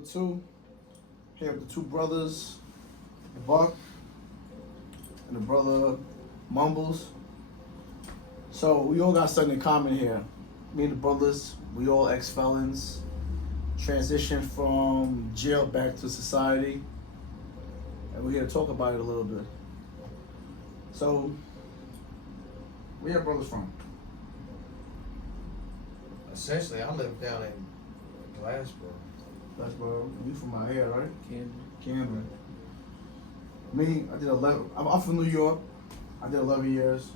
number 2. Here with the 2 brothers, the Buck and the brother Mumbles. So we all got something in common here. Me and the brothers, we all ex-felons, transitioned from jail back to society, and we're here to talk about it a little bit. So, where your brothers from? Essentially, I live down in Glassboro. That's where you from out here, right? Camden. Me, I did 11. I'm from New York. I did 11 years.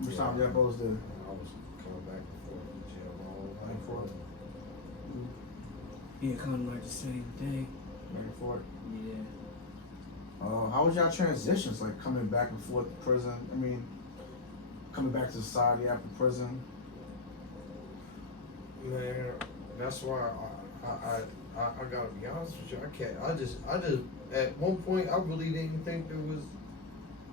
How much time y'all brothers did? I was coming back and forth to jail my whole Back and forth. life. Yeah, kind of like the same thing. Back and forth. Yeah. How was y'all transitions, like coming back and forth to prison? I mean, coming back to society after prison. Man, that's why I gotta be honest with you. I just at one point I really didn't think there was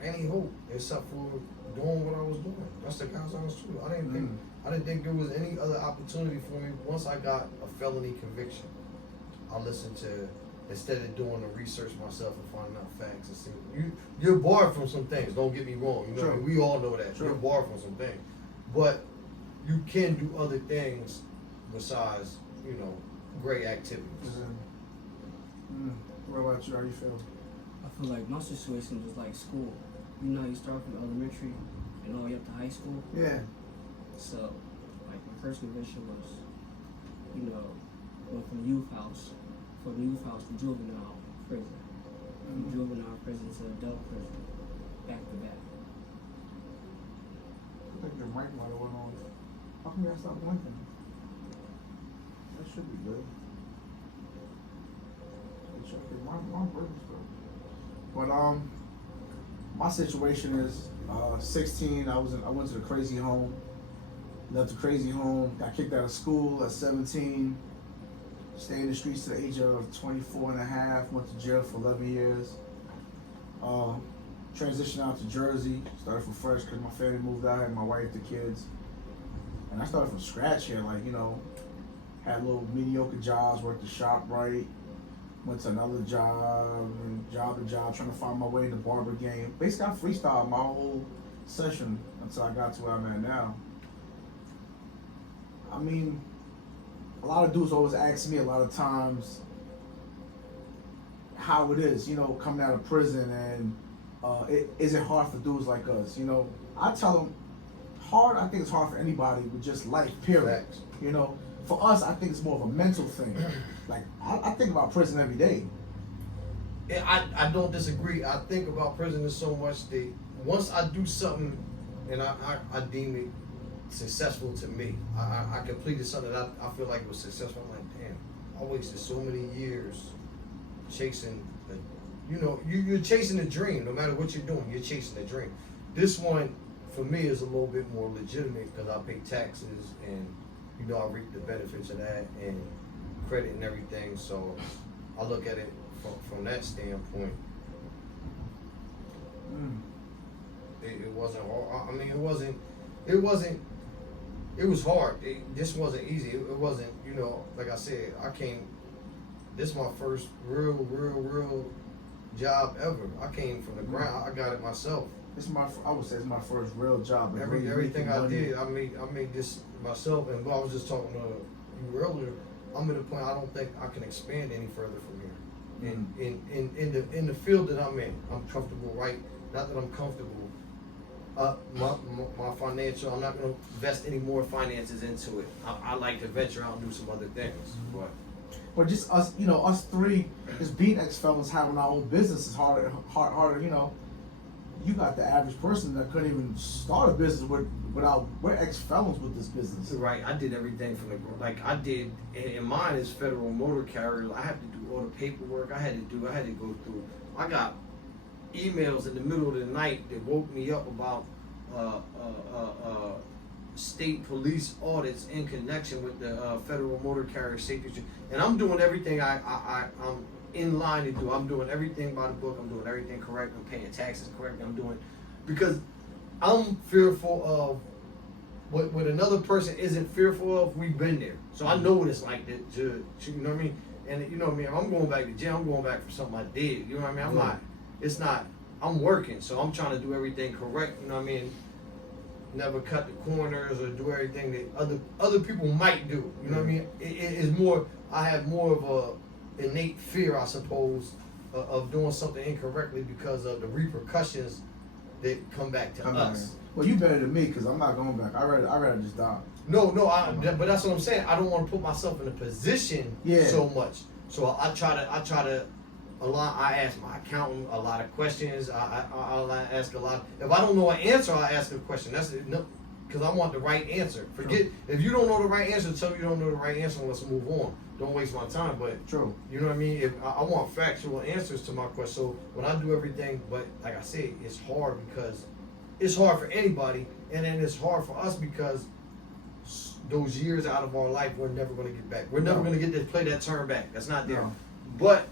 any hope except for doing what I was doing. That's the God's honest truth. I didn't think there was any other opportunity for me once I got a felony conviction. I listened to, instead of doing the research myself and finding out facts and see you're barred from some things, don't get me wrong. You know, Sure. we all know that. Sure. You're barred from some things. But you can do other things besides, great activities. What about you? How you feel? I feel like my situation was like school. You know, you start from elementary and all the way up to high school. Yeah. So, like, my first conviction was, went from youth house to juvenile prison. From juvenile prison to adult prison, back to back. I think your mic might have went on. How come y'all stopped blinking? That should be good. My burger's good. But my situation is 16. I went to the crazy home. Left the crazy home. Got kicked out of school at 17. Stayed in the streets to the age of 24 and a half. Went to jail for 11 years. Transitioned out to Jersey. Started from fresh because my family moved out. I had my wife, the kids. And I started from scratch here. Like, had little mediocre jobs, worked the shop right. Went to another job, and job to job, trying to find my way in the barber game. Basically, I freestyled my whole session until I got to where I'm at now. I mean, a lot of dudes always ask me a lot of times how it is, coming out of prison, and is it hard for dudes like us? I tell them, hard. I think it's hard for anybody with just life, period. Facts. For us, I think it's more of a mental thing. Like, I think about prison every day. I don't disagree. I think about prison so much that once I do something and I deem it successful to me, I completed something that I feel like was successful. I'm like, damn, I wasted so many years chasing, you're chasing a dream. No matter what you're doing, you're chasing a dream. This one, for me, is a little bit more legitimate because I pay taxes and I reap the benefits of that and credit and everything. So I look at it from that standpoint. It wasn't hard. I mean, it was hard. This wasn't easy. It wasn't, like I said, this is my first real job ever. I came from the ground. I got it myself. I would say it's my first real job. Like Everything I did, I made this myself. And I was just talking to you earlier. I'm at a point I don't think I can expand any further from here. In the field that I'm in, I'm comfortable. Right? Not that I'm comfortable. My financial, I'm not going to invest any more finances into it. I like to venture out and do some other things, But just us, us three, just being ex-felons, having our own business is harder. You got the average person that couldn't even start a business without. We're ex-felons with this business. Right. I did everything from I did, and mine is federal motor carrier. I have to do all the paperwork. I had to go through. I got emails in the middle of the night that woke me up about state police audits in connection with the federal motor carrier safety. And I'm doing everything I'm in line to do. I'm doing everything by the book. I'm doing everything correct. I'm paying taxes correctly. Because I'm fearful of what another person isn't fearful of. We've been there, so I know what it's like to you know what I mean. And you know what I mean? If I'm going back to jail, I'm going back for something I did. You know what I mean? I'm Right. not, it's not, I'm working, so I'm trying to do everything correct, you know what I mean? Never cut the corners or do everything that other people might do. You know what I mean? It is more, I have more of a innate fear, I suppose, of doing something incorrectly because of the repercussions that come back to us. Well, you better than me because I'm not going back. I rather just die. No, but that's what I'm saying. I don't want to put myself in a position so much. So I try to I ask my accountant a lot of questions. I'll ask a lot. If I don't know an answer, I ask a question. That's it. No, because I want the right answer. Forget if you don't know the right answer. Tell me you don't know the right answer. And let's move on. Don't waste my time. But True. You know what I mean? If I want factual answers to my questions. So when I do everything, but like I said, it's hard because it's hard for anybody, and then it's hard for us because those years out of our life we're never going to get back. We're never going to get to play that turn back. That's not there. No. But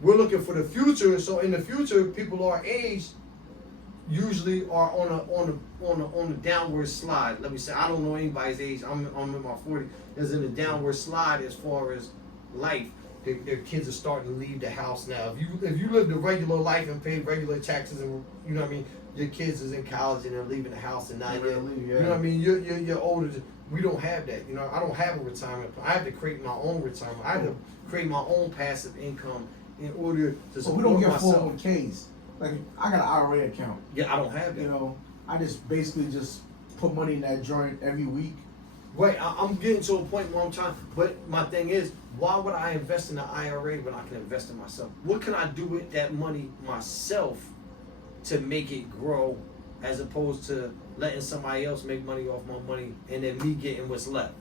we're looking for the future. So in the future, people our age usually are on a downward slide. Let me say, I don't know anybody's age. I'm in my 40s. Is in a downward slide as far as life. Their kids are starting to leave the house now. If you lived a regular life and paid regular taxes, and you know what I mean, your kids is in college and they're leaving the house, and now you know what I mean. You're older. We don't have that. You know, I don't have a retirement plan. I have to create my own retirement. I have to create my own passive income in order to support we don't get myself. 401ks. Like I got an IRA account. Yeah, I don't have that. You know, I just basically just put money in that joint every week. Right, I'm getting to a point where I'm trying, but my thing is, why would I invest in an IRA when I can invest in myself? What can I do with that money myself to make it grow, as opposed to letting somebody else make money off my money and then me getting what's left?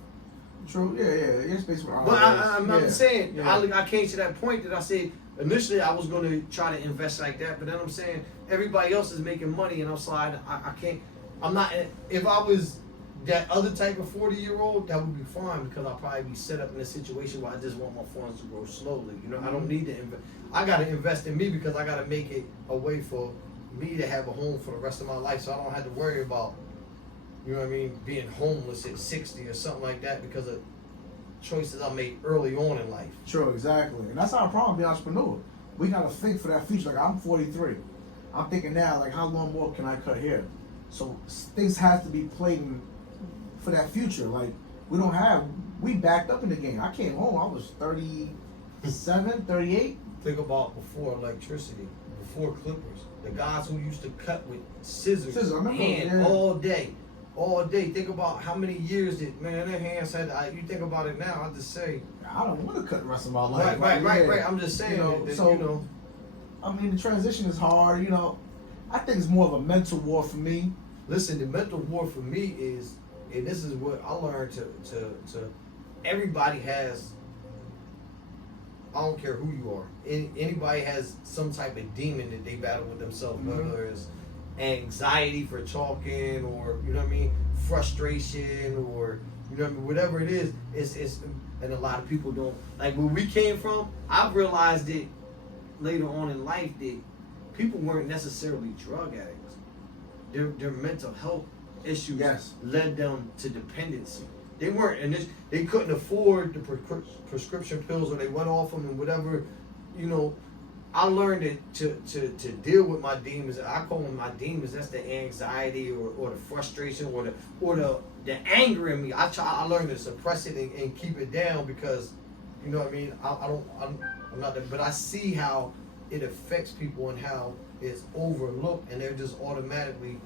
True, yeah. It's basically But I'm not saying, yeah. I came to that point that I said, initially I was going to try to invest like that, but then I'm saying, everybody else is making money and I'm sliding, I can't, I'm not, if I was that other type of 40-year-old, that would be fine because I'll probably be set up in a situation where I just want my funds to grow slowly. You know, I don't need to invest. I got to invest in me because I got to make it a way for me to have a home for the rest of my life, so I don't have to worry about, you know what I mean, being homeless at 60 or something like that because of choices I made early on in life. True, exactly. And that's our problem being an entrepreneur. We got to think for that future. Like, I'm 43. I'm thinking now, like, how long more can I cut here? So things have to be played in for that future. Like, we backed up in the game. I came home, I was 37, 38. Think about before electricity, before clippers. The guys who used to cut with scissors I remember, hand all day. Think about how many years that, man, their hands had, you think about it now, I just say. I don't want to cut the rest of my life. Right. I'm just saying, I mean, the transition is hard, you know. I think it's more of a mental war for me. Listen, the mental war for me is, and this is what I learned to everybody has, I don't care who you are, anybody has some type of demon that they battle with themselves, whether it's anxiety for talking, or, you know what I mean, frustration, or, you know what I mean, whatever it is, it's and a lot of people don't, like where we came from, I've realized it later on in life that people weren't necessarily drug addicts. Their mental health issues led them to dependency. They weren't, and they couldn't afford the prescription pills, or they went off them and whatever. You know, I learned it to deal with my demons. I call them my demons. That's the anxiety or the frustration or the anger in me. I learned to suppress it and keep it down because, you know what I mean. I'm not there, but I see how it affects people and how it's overlooked, and they're just automatically,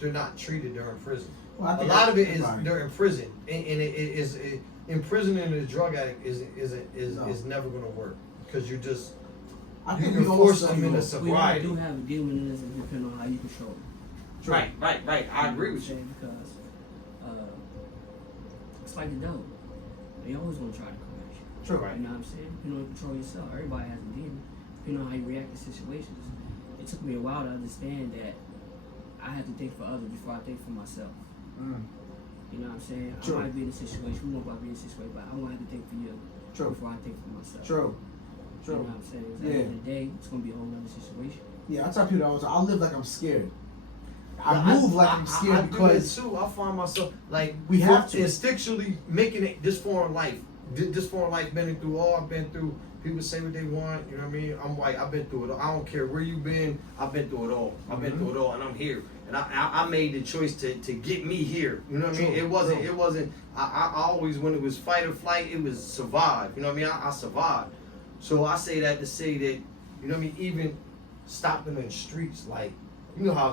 they're not treated during prison. Well, a lot of it is they're in prison, and imprisoning a drug addict is never going to work because you're just you force them into sobriety. We do have a demon in us, and depending on how you control it. Right. I agree with you. Because it's like the devil. They always want to try to come at you. True. You know what I'm saying? You don't control yourself. Everybody has a demon. You know how you react to situations. It took me a while to understand that I had to think for others before I think for myself. You know what I'm saying? True. I might be in a situation, we won't be in a situation, but I want to think for you before I think for myself. True. You know what I'm saying? At the end of the day, it's going to be a whole other situation. Yeah, I tell people all the time, I live like I'm scared. I move like I'm scared because I do that too. I find myself like we have to instinctually making it this far in life. this far in life, been through all I've been through. People say what they want, you know what I mean? I'm white, I've been through it all. I don't care where you been, I've been through it all. I've been through it all, and I'm here. And I made the choice to get me here. You know what I mean? It wasn't. I always, when it was fight or flight, it was survive. You know what I mean? I survived. So I say that to say that, you know what I mean? Even stopping in the streets, like, you know how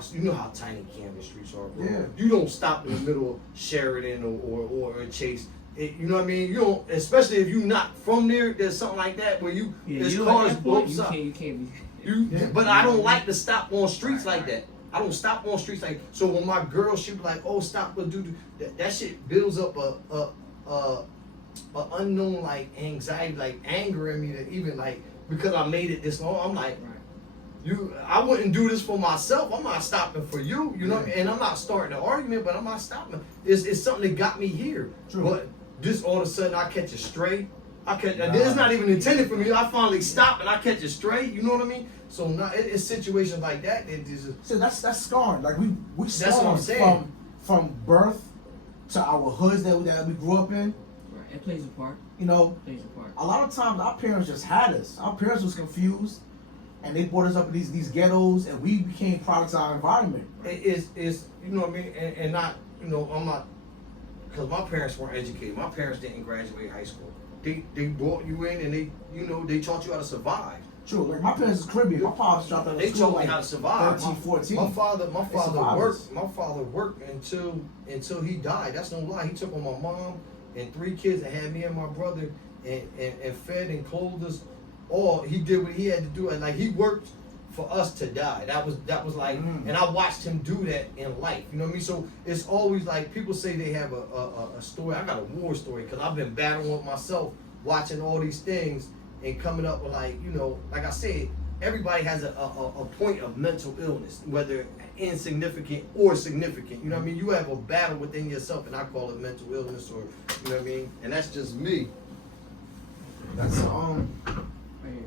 tiny Camden streets are, bro. Yeah. You don't stop in the middle of Sheridan or Chase. You know what I mean? You don't, especially if you're not from there. There's something like that where there's cars both sides. You can't be. But I don't like to stop on streets like that. I don't stop on streets like. So when my girl, she be like, "Oh, stop, but do that shit builds up a unknown like anxiety, like anger in me that even like because I made it this long. I'm like, I wouldn't do this for myself. I'm not stopping for you. You know what I mean? And I'm not starting an argument, but I'm not stopping. It's something that got me here. True. But just all of a sudden I catch a stray. It's not even intended for me. I finally stop and I catch a stray. You know what I mean? So it's situations like that. So that's scarring. Like we That's what I'm scarred saying. from birth to our hoods that we grew up in. Right. It plays a part. You know, It plays a part. a lot of times our parents just had us. Our parents was confused, and they brought us up in these ghettos, and we became products of our environment. It's you know what I mean, and not I'm not because my parents weren't educated. My parents didn't graduate high school. They brought you in and they taught you how to survive. True, like my parents is Caribbean. My father dropped out of They school taught me like how to survive. 13, 14. My father survivors. worked. My father worked until he died. That's no lie. He took on my mom and 3 kids and had me and my brother and fed and clothed us. All he did what he had to do, and like he worked for us to die. That was like, and I watched him do that in life. You know what I mean? So it's always like people say they have a story. I got a war story because I've been battling with myself, watching all these things and coming up with like like I said, everybody has a point of mental illness, whether insignificant or significant. You know what I mean? You have a battle within yourself, and I call it mental illness, or you know what I mean? And that's just me. That's Right here.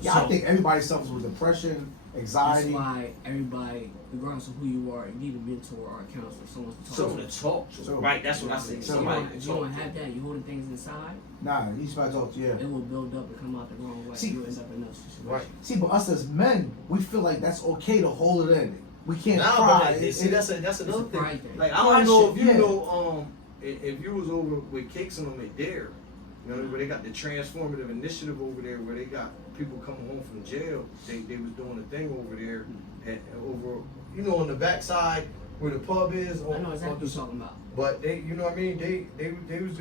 yeah. I think everybody suffers with depression, anxiety. That's why everybody, regardless of who you are, you need a mentor or a counselor, someone to talk Someone to. to talk to. So- Right, that's what I say. If Somebody you to don't talk have to. that, you're holding things inside, Nah, you supposed to talk to it will build up and come out the wrong way. See- You end up in those situations. Right. See, but us as men, we feel like that's okay to hold it in. We can't Nah, cry. but see, that's another a pride thing. thing. Like I don't know if you Yeah. know, if you was over with Cakes and them at Dare, you know, where they got the transformative initiative over there, where they got people coming home from jail. They was doing a thing over there, and over on the backside where the pub is. I know exactly what you're talking about. But they, you know what I mean? They was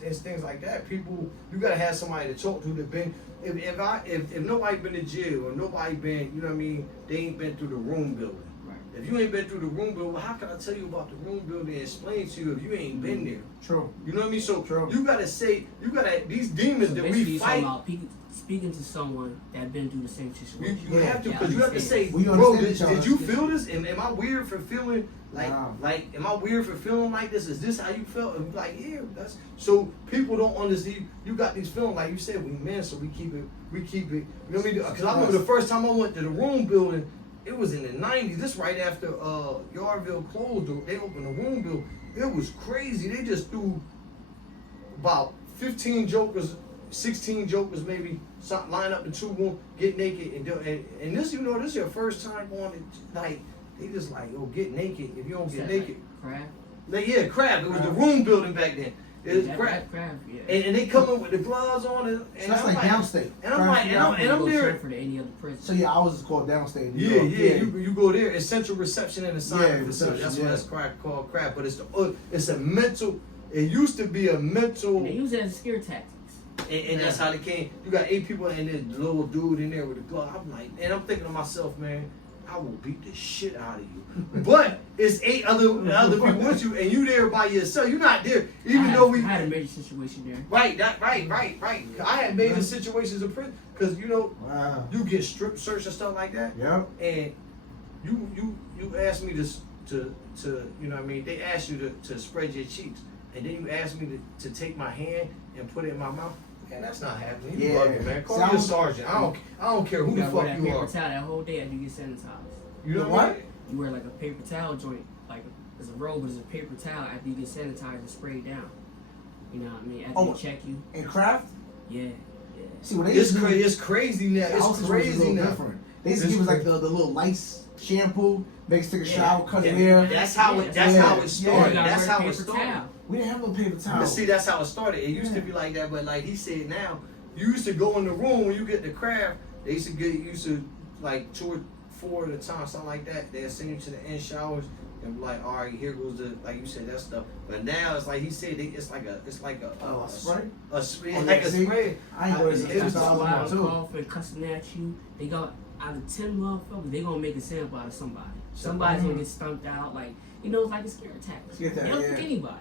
it's things like that. People, you gotta have somebody to talk to that been. If nobody been to jail or nobody been, you know what I mean? They ain't been through the room building. Right. If you ain't been through the room building, well, how can I tell you about the room building and explain to you if you ain't been there? True. You know what I mean? So True. you gotta these demons So that basically, we you're fight. talking about speaking to someone that been through the same situation. You have to, because you have to say, We bro, understand each other. did you feel this? Am I weird for feeling Nah. am I weird for feeling like this? Is this how you felt? And be like, yeah, that's so people don't understand. You got these feelings, like you said, we men, so we keep it. You know what I mean? Because I remember the first time I went to the room building, it was in the 90s. This right after Yardville closed. They opened the room building. It was crazy. They just threw about 15 jokers, 16 jokers maybe, line up in 2 rooms, get naked, and this, this is your first time going to, like, they just like, yo, get naked. If you don't get naked. Crab? Yeah, crab. It was the room building back then. It was crab. Crab, yeah. And they come in with the gloves on, and So that's I'm like downstate. And I'm like, and I'm Go there. transfer to any other prison. So yeah, I was called downstate. New Yeah, York. You go there. It's central reception and assignment facility. That's reception, what that's called crab. But it's a mental. It used to be a mental. And they use it as scare tactics. And that's how they came. You got 8 people and this little dude in there with a glove. I'm like, and I'm thinking to myself, man, I will beat the shit out of you. But it's 8 other people with you, and you there by yourself. You're not there, even though we. I had a major situation there. Right. I had major situations in prison because Wow. you get strip searched and stuff like that. Yep. And you asked me to you know what I mean? They asked you to spread your cheeks, and then you asked me to take my hand and put it in my mouth. Man, that's not happening. You bugging, man. Call me a sergeant. I don't care who the gotta wear fuck that you paper are. towel that whole day after you get sanitized. You know What? what? You wear like a paper towel joint, like there's a robe, but it's a paper towel after you get sanitized and sprayed down. You know what I mean? After they check you. And craft? Yeah. See, when they it's crazy now. It's crazy now. Different. They used to give us like the little lights shampoo, make us take a shower, cut your hair. That's how it started. That's how it started. We didn't have no paper towel. But see, that's how it started. It used to be like that, but like he said now, you used to go in the room when you get the craft, they used to like 2 or 4 at a time, something like that. They'll send you to the end showers and be like, all right, here goes the, like you said, that stuff. But now it's like he said, it's like a spray? A spray. Oh, Like yeah, a spray. I ain't going to It's $6,000 wild too. cough and cussing at you. They got out of 10 motherfuckers, they gonna make a sample out of somebody. Somebody's gonna get stumped out, like, you know, it's like a scare attack. They don't pick anybody.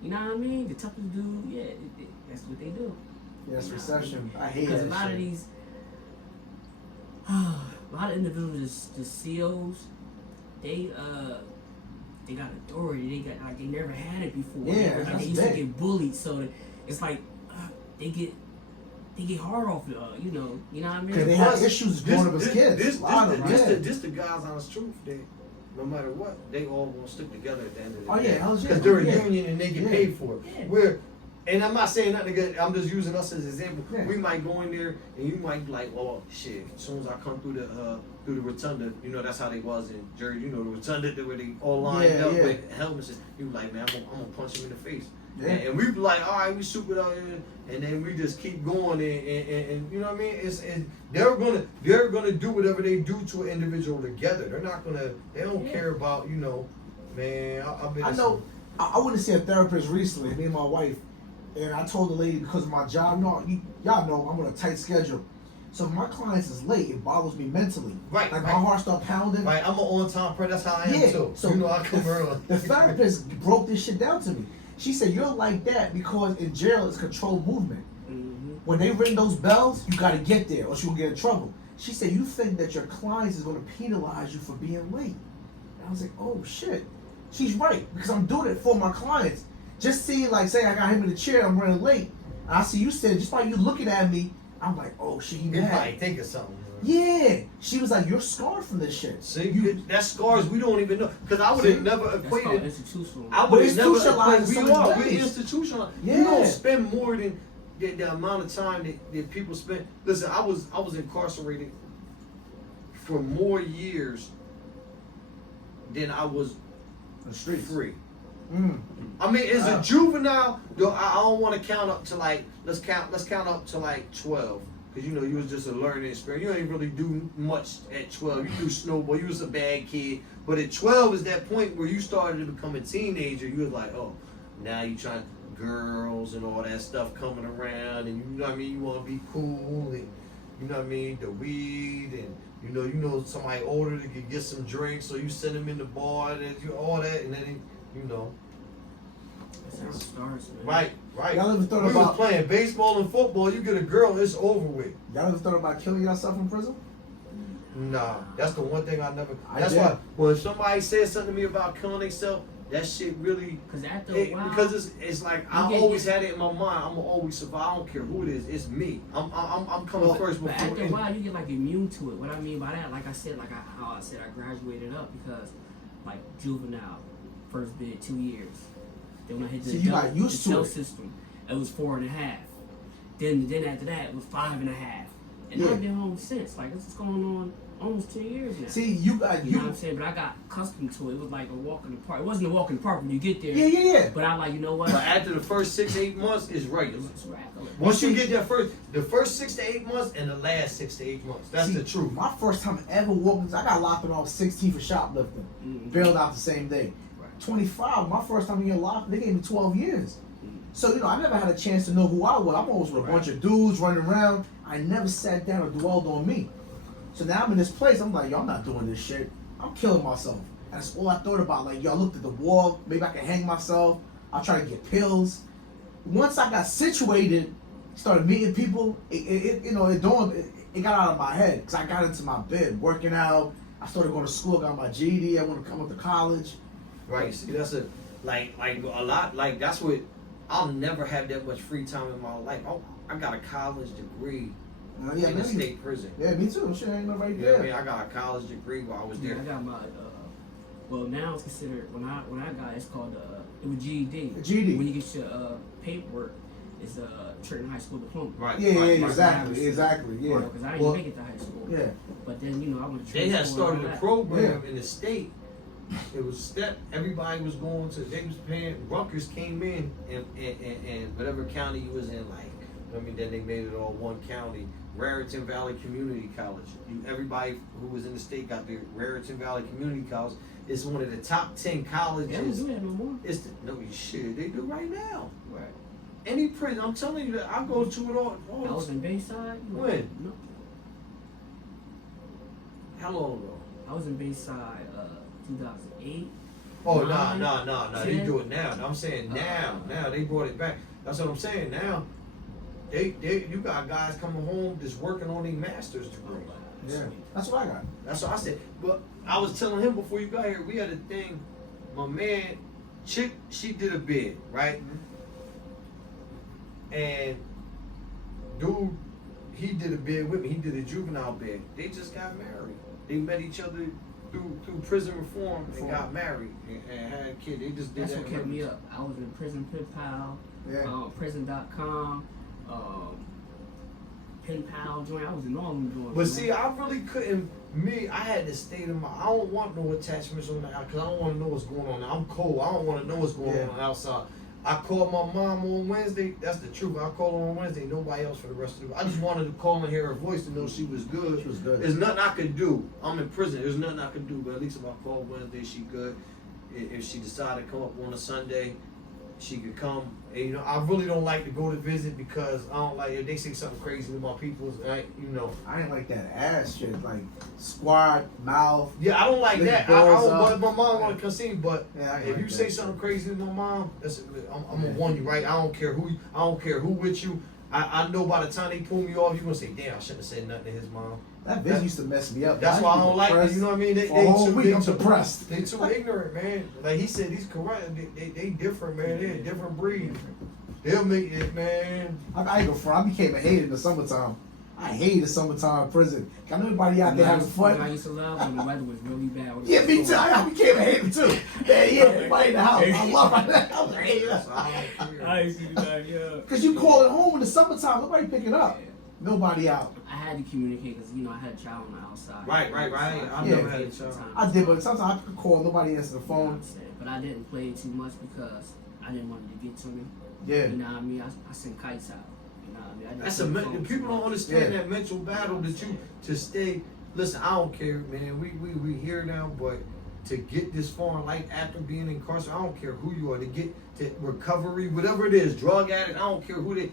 You know what I mean? The toughest dude, that's what they do. Yeah, it's recession. I hate that. Because a lot of individuals, the COs, they got authority. They never had it before. Yeah, they used to get bullied, so it's like they get hard off it. You know what I mean? Because they have issues growing up as kids. This the guys honest truth. They, no matter what, they all gonna stick together at the end of the day. Oh yeah, because they're a union and they get paid for it. And I'm not saying nothing good. I'm just using us as an example. Yeah. We might go in there and you might be like, oh shit. As soon as I come through the rotunda, you know that's how they was in Jersey. You know the rotunda where they all lined up with helmets. You be like, man, I'm gonna punch him in the face. Yeah. And we be like, all right, we super out here, and then we just keep going, and you know what I mean? They're gonna do whatever they do to an individual together. They don't care about, you know, man. I went to see a therapist recently, me and my wife, and I told the lady because of my job, y'all know I'm on a tight schedule. So if my clients is late, it bothers me mentally. Right. Like my heart start pounding. Right. I'm an on-time person. That's how I am too. So you know I come early. The therapist broke this shit down to me. She said, you're like that because in jail it's controlled movement. Mm-hmm. When they ring those bells, you gotta get there or she'll get in trouble. She said, you think that your clients is gonna penalize you for being late. And I was like, oh shit. She's right, because I'm doing it for my clients. Just seeing, like, say I got him in the chair, I'm running late. And I see you said, just by you looking at me, I'm like, oh shit, he mad. You might think of something. Yeah. She was like, you're scarred from this shit. See, that's scars we don't even know. Because I would have never equated. Institutional. I would have never equated. We're ways. institutional. Yeah. You don't spend more than the amount of time that people spend. Listen, I was incarcerated for more years than I was free. I mean, as a juvenile, though, I don't want to count up to like let's count up to like 12. Cause you know you was just a learning experience. You ain't really do much at 12. You do snowball. You was a bad kid. But at 12 is that point where you started to become a teenager. You was like, oh, now you trying girls and all that stuff coming around, and you know what I mean. You want to be cool, and you know what I mean. The weed, and you know somebody older that could get some drinks, so you send them in the bar, and you all that, and then you know. That's how it starts, man. Right. Y'all ever thought we about was playing baseball and football? You get a girl, it's over with. Y'all ever thought about killing yourself in prison? Nah, that's the one thing I never. That's did. why when somebody says something to me about killing themselves, that shit really. Because after a while, because it's like I always had it in my mind. I'm gonna always survive. I don't care who it is. It's me. I'm coming first before. But after a while, you get like immune to it. What I mean by that, like I said, how I said I graduated up because like juvenile, first bid 2 years. Then when I hit the adult system, it was 4.5. Then after that, it was 5.5. And I've been home since. Like this is going on almost 10 years now. See, you know what I'm saying? But I got accustomed to it. It was like a walk in the park. It wasn't a walk in the park when you get there. Yeah. But I like, you know what? But after the first 6-8 months, it's regular. It's regular. Once you get the first 6 to 8 months and the last 6 to 8 months. That's the truth. My first time ever walking, I got locked when I was 16 for shoplifting. Bailed out the same day. 25, my first time in your lock, they gave me 12 years. So, I never had a chance to know who I was. I'm always with a bunch of dudes running around. I never sat down or dwelled on me. So now I'm in this place, I'm like, yo, I'm not doing this shit. I'm killing myself. And that's all I thought about. Like, yo, I looked at the wall, maybe I can hang myself. I'll try to get pills. Once I got situated, started meeting people, it got out of my head. Because I got into my bed, working out. I started going to school, got my GED. I want to come up to college. Right. See, that's like a lot. Like that's what I'll never have that much free time in my life. I got a college degree in a state prison. Yeah, me too. Shit ain't no right there. I mean, I got a college degree while I was there. I got my Well, now it's considered, when I got it's called, it was GED. GED. When you get your paperwork, it's a Trenton High School diploma. Right. Yeah, right, right. exactly, yeah. Because I didn't make it to high school. Yeah. But then, you know, I went to They had started a program Yeah. in the state. It was step. Everybody was going to. They was paying. Rutgers came in and whatever county you was in, like. I mean, then they made it all one county. Raritan Valley Community College. Everybody who was in the state got their Raritan Valley Community College. It's one of the top 10 colleges. They don't do that no more. It's no shit. They do right now. Right. Any prison, I'm telling you that I go to it all. I was in Bayside. When? No. How long ago? I was in Bayside 2008. Oh, nine, nah. They 10. do it now. I'm saying now they brought it back. That's what I'm saying. Now, you got guys coming home just working on their master's degree. Yeah. That's what I got. That's what I said. But I was telling him before you got here, we had a thing. My man, chick, she did a bid, right? And dude, he did a bid with me. He did a juvenile bid. They just got married. They met each other through prison reform and got married and had a kid. They just did That's that. what kept me up. I was in Prison Pen Pal, prison.com, Pen Pal joint. I was in all them joints. But see, I really couldn't. I had to stay to my. I don't want no attachments on the out because I don't want to know what's going on. I'm cold. I don't want to know what's going on outside. I called my mom on Wednesday. That's the truth. I called her on Wednesday. Nobody else for the rest of the. I just wanted to call and hear her voice to know she was good. She was good. There's nothing I could do. I'm in prison. There's nothing I could do. But at least if I called Wednesday, she good. If she decided to come up on a Sunday, she could come. And, you know, I really don't like to go to visit because I don't like if they say something crazy to my people's. You know. I ain't like that ass shit, like squat, mouth. Yeah, I don't like lick that. balls But up. my mom want to come see me. But Yeah, I ain't if like you that say shit. something crazy to my mom, I'm gonna warn you, right? I don't care who. I don't care who with you. I know by the time they pull me off, you gonna say, "Damn, I shouldn't have said nothing to his mom." That bitch used to mess me up. That's why I don't like it. You know what I mean? For a whole week, I'm depressed. They too ignorant, man. Like he said, these corrupt. They different, man. They're a different breed. They'll make it, man. I ain't go front. I became a hater in the summertime. I hated summertime prison. Got everybody out there having I fun. used to love when the weather was really bad. Yeah, me too. I became a hater too. Yeah, everybody in the house. I love it. I was a hater. I used to do that, yeah. Cause you call it home in the summertime, nobody picking up. Yeah. Nobody out. I had to communicate because, you know, I had a child on the outside. Right. I Yeah. never had a child. I did, but sometimes I could call, nobody answer the phone. But I didn't play it too much because I didn't want it to get to me. Yeah. You know what I mean? I sent kites out. You know what I mean? I That's didn't a play phone people too don't much. understand that mental battle that you to stay. Listen, I don't care, man. We here now, but to get this far in life after being incarcerated, I don't care who you are. To get to recovery, whatever it is, drug addict, I don't care who they.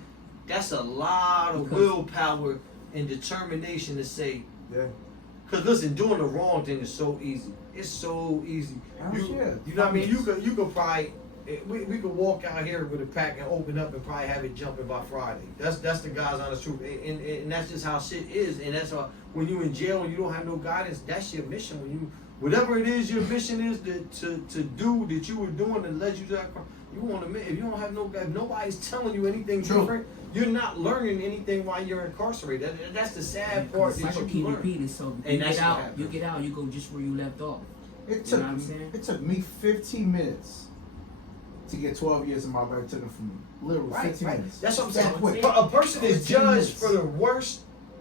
That's a lot of willpower and determination to say. Yeah. Cause listen, doing the wrong thing is so easy. It's so easy. You know what I mean? You could probably. We could walk out here with a pack and open up and probably have it jumping by Friday. That's the God's honest truth, and that's just how shit is. And that's how when you in jail and you don't have no guidance, that's your mission. When you whatever it is your mission is to do that you were doing that led you to that crime, you want to. If you don't have no, if nobody's telling you anything different, you're not learning anything while you're incarcerated. That's the sad part that Cycle you keep learn. repeating. So And you that's get what out, happens. you go just where you left off. It You know what I'm saying? took me 15 minutes to get 12 years of my life taken from me. Literally 15 minutes. That's what I'm That saying. quick. A person is 15 judged minutes. for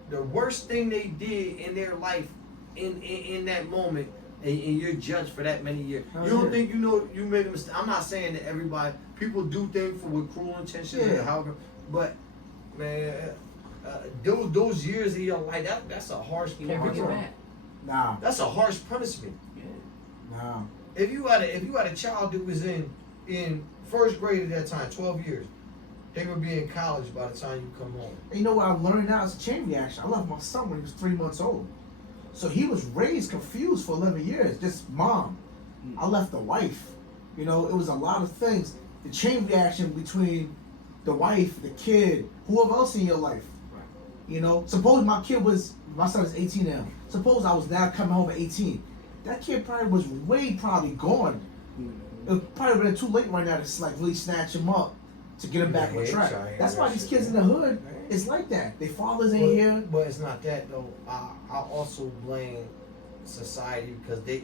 the worst thing they did in their life in that moment, and you're judged for that many years. Oh, You don't yeah. think you made a mistake. I'm not saying that everybody people do things with cruel intentions Yeah. and however, but man, those years of your life that's a harsh You never get punishment. back. Nah. That's a harsh punishment. Yeah. Nah. If you had a child that was in first grade at that time, 12 years, they would be in college by the time you come home. And you know what I'm learning now is a chain reaction. I left my son when he was 3 months old. So he was raised confused for 11 years, just mom. I left the wife. You know, it was a lot of things. The chain reaction between the wife, the kid, whoever else in your life. Right. You know, suppose my son is 18 now. Suppose I was now coming home at 18. That kid probably was probably gone. It would probably been too late right now to like really snatch him up to get him back on track. That's why these kids in the hood, it's like that. Their fathers ain't here. But it's not that though. I also blame society because they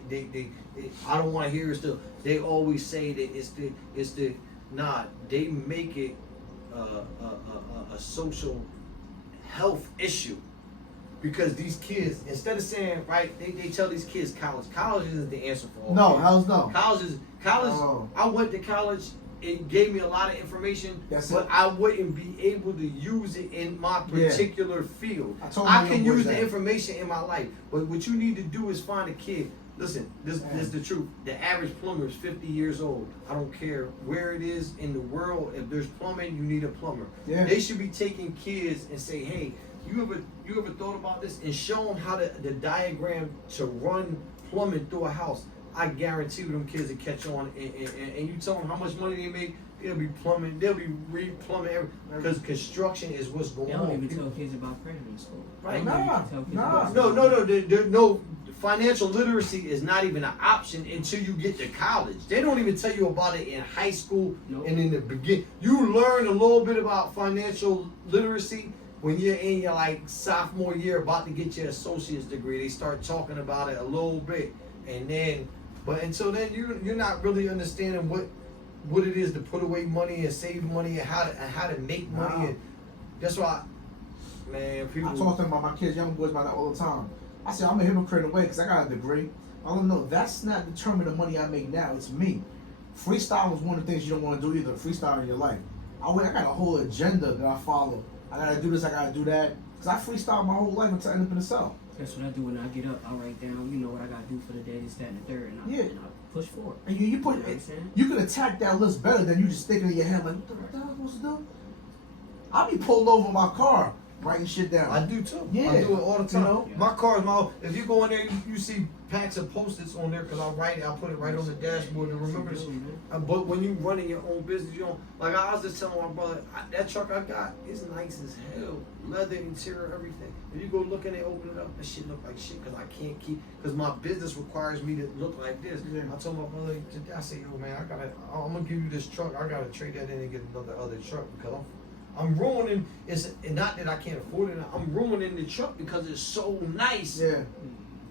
I don't want to hear it still. They always say that it's the nah. They make it a social health issue because these kids, instead of saying right, they tell these kids college isn't the answer for all. No, kids. hell's no. College. Oh. I went to college. It gave me a lot of information, That's but it. I wouldn't be able to use it in my particular field. I can use the that. information in my life, but what you need to do is find a kid. Listen, this is the truth. The average plumber is 50 years old. I don't care where it is in the world. If there's plumbing, you need a plumber. Yeah. They should be taking kids and say, hey, you ever thought about this? And show them how the diagram to run plumbing through a house. I guarantee you them kids will catch on, and you tell them how much money they make, they'll be plumbing, they'll be re-plumbing, because construction is what's going They on. don't even tell kids about credit in school. Right. They don't even tell kids about No, financial literacy is not even an option until you get to college. They don't even tell you about it in high school and in the beginning. You learn a little bit about financial literacy when you're in your like sophomore year about to get your associate's degree. They start talking about it a little bit, and then, but until then you're not really understanding what it is to put away money and save money and how to make money. And that's why, man, people. I talk to them about my kids, young boys, about that all the time. I say I'm a hypocrite in a way because I got a degree. I don't know. That's not determining the money I make now. It's me. Freestyle is one of the things you don't want to do either. Freestyle in your life. I got a whole agenda that I follow. I gotta do this. I gotta do that. Cause I freestyle my whole life until I end up in the cell. That's what I do when I get up. I write down, what I gotta do for the day, this, that, and the third, and I push forward. And you put know what I'm saying? You can attack that list better than you just thinking in your head like, what the hell am I supposed to do? I'll be pulled over in my car writing shit down. I do too. Yeah. I do it all the time. You know? My car is if you go in there, you see packs of Post-its on there because I'll put it right on the dashboard to remember this. But when you running your own business, you don't, like I was just telling my brother, that truck I got is nice as hell. Leather, interior, everything. If you go look in it, open it up, that shit look like shit because I can't because my business requires me to look like this. Yeah. I told my brother, I said, yo man, I'm gonna give you this truck. I gotta trade that in and get other truck because I'm ruining. It's not that I can't afford it. I'm ruining the truck because it's so nice. Yeah.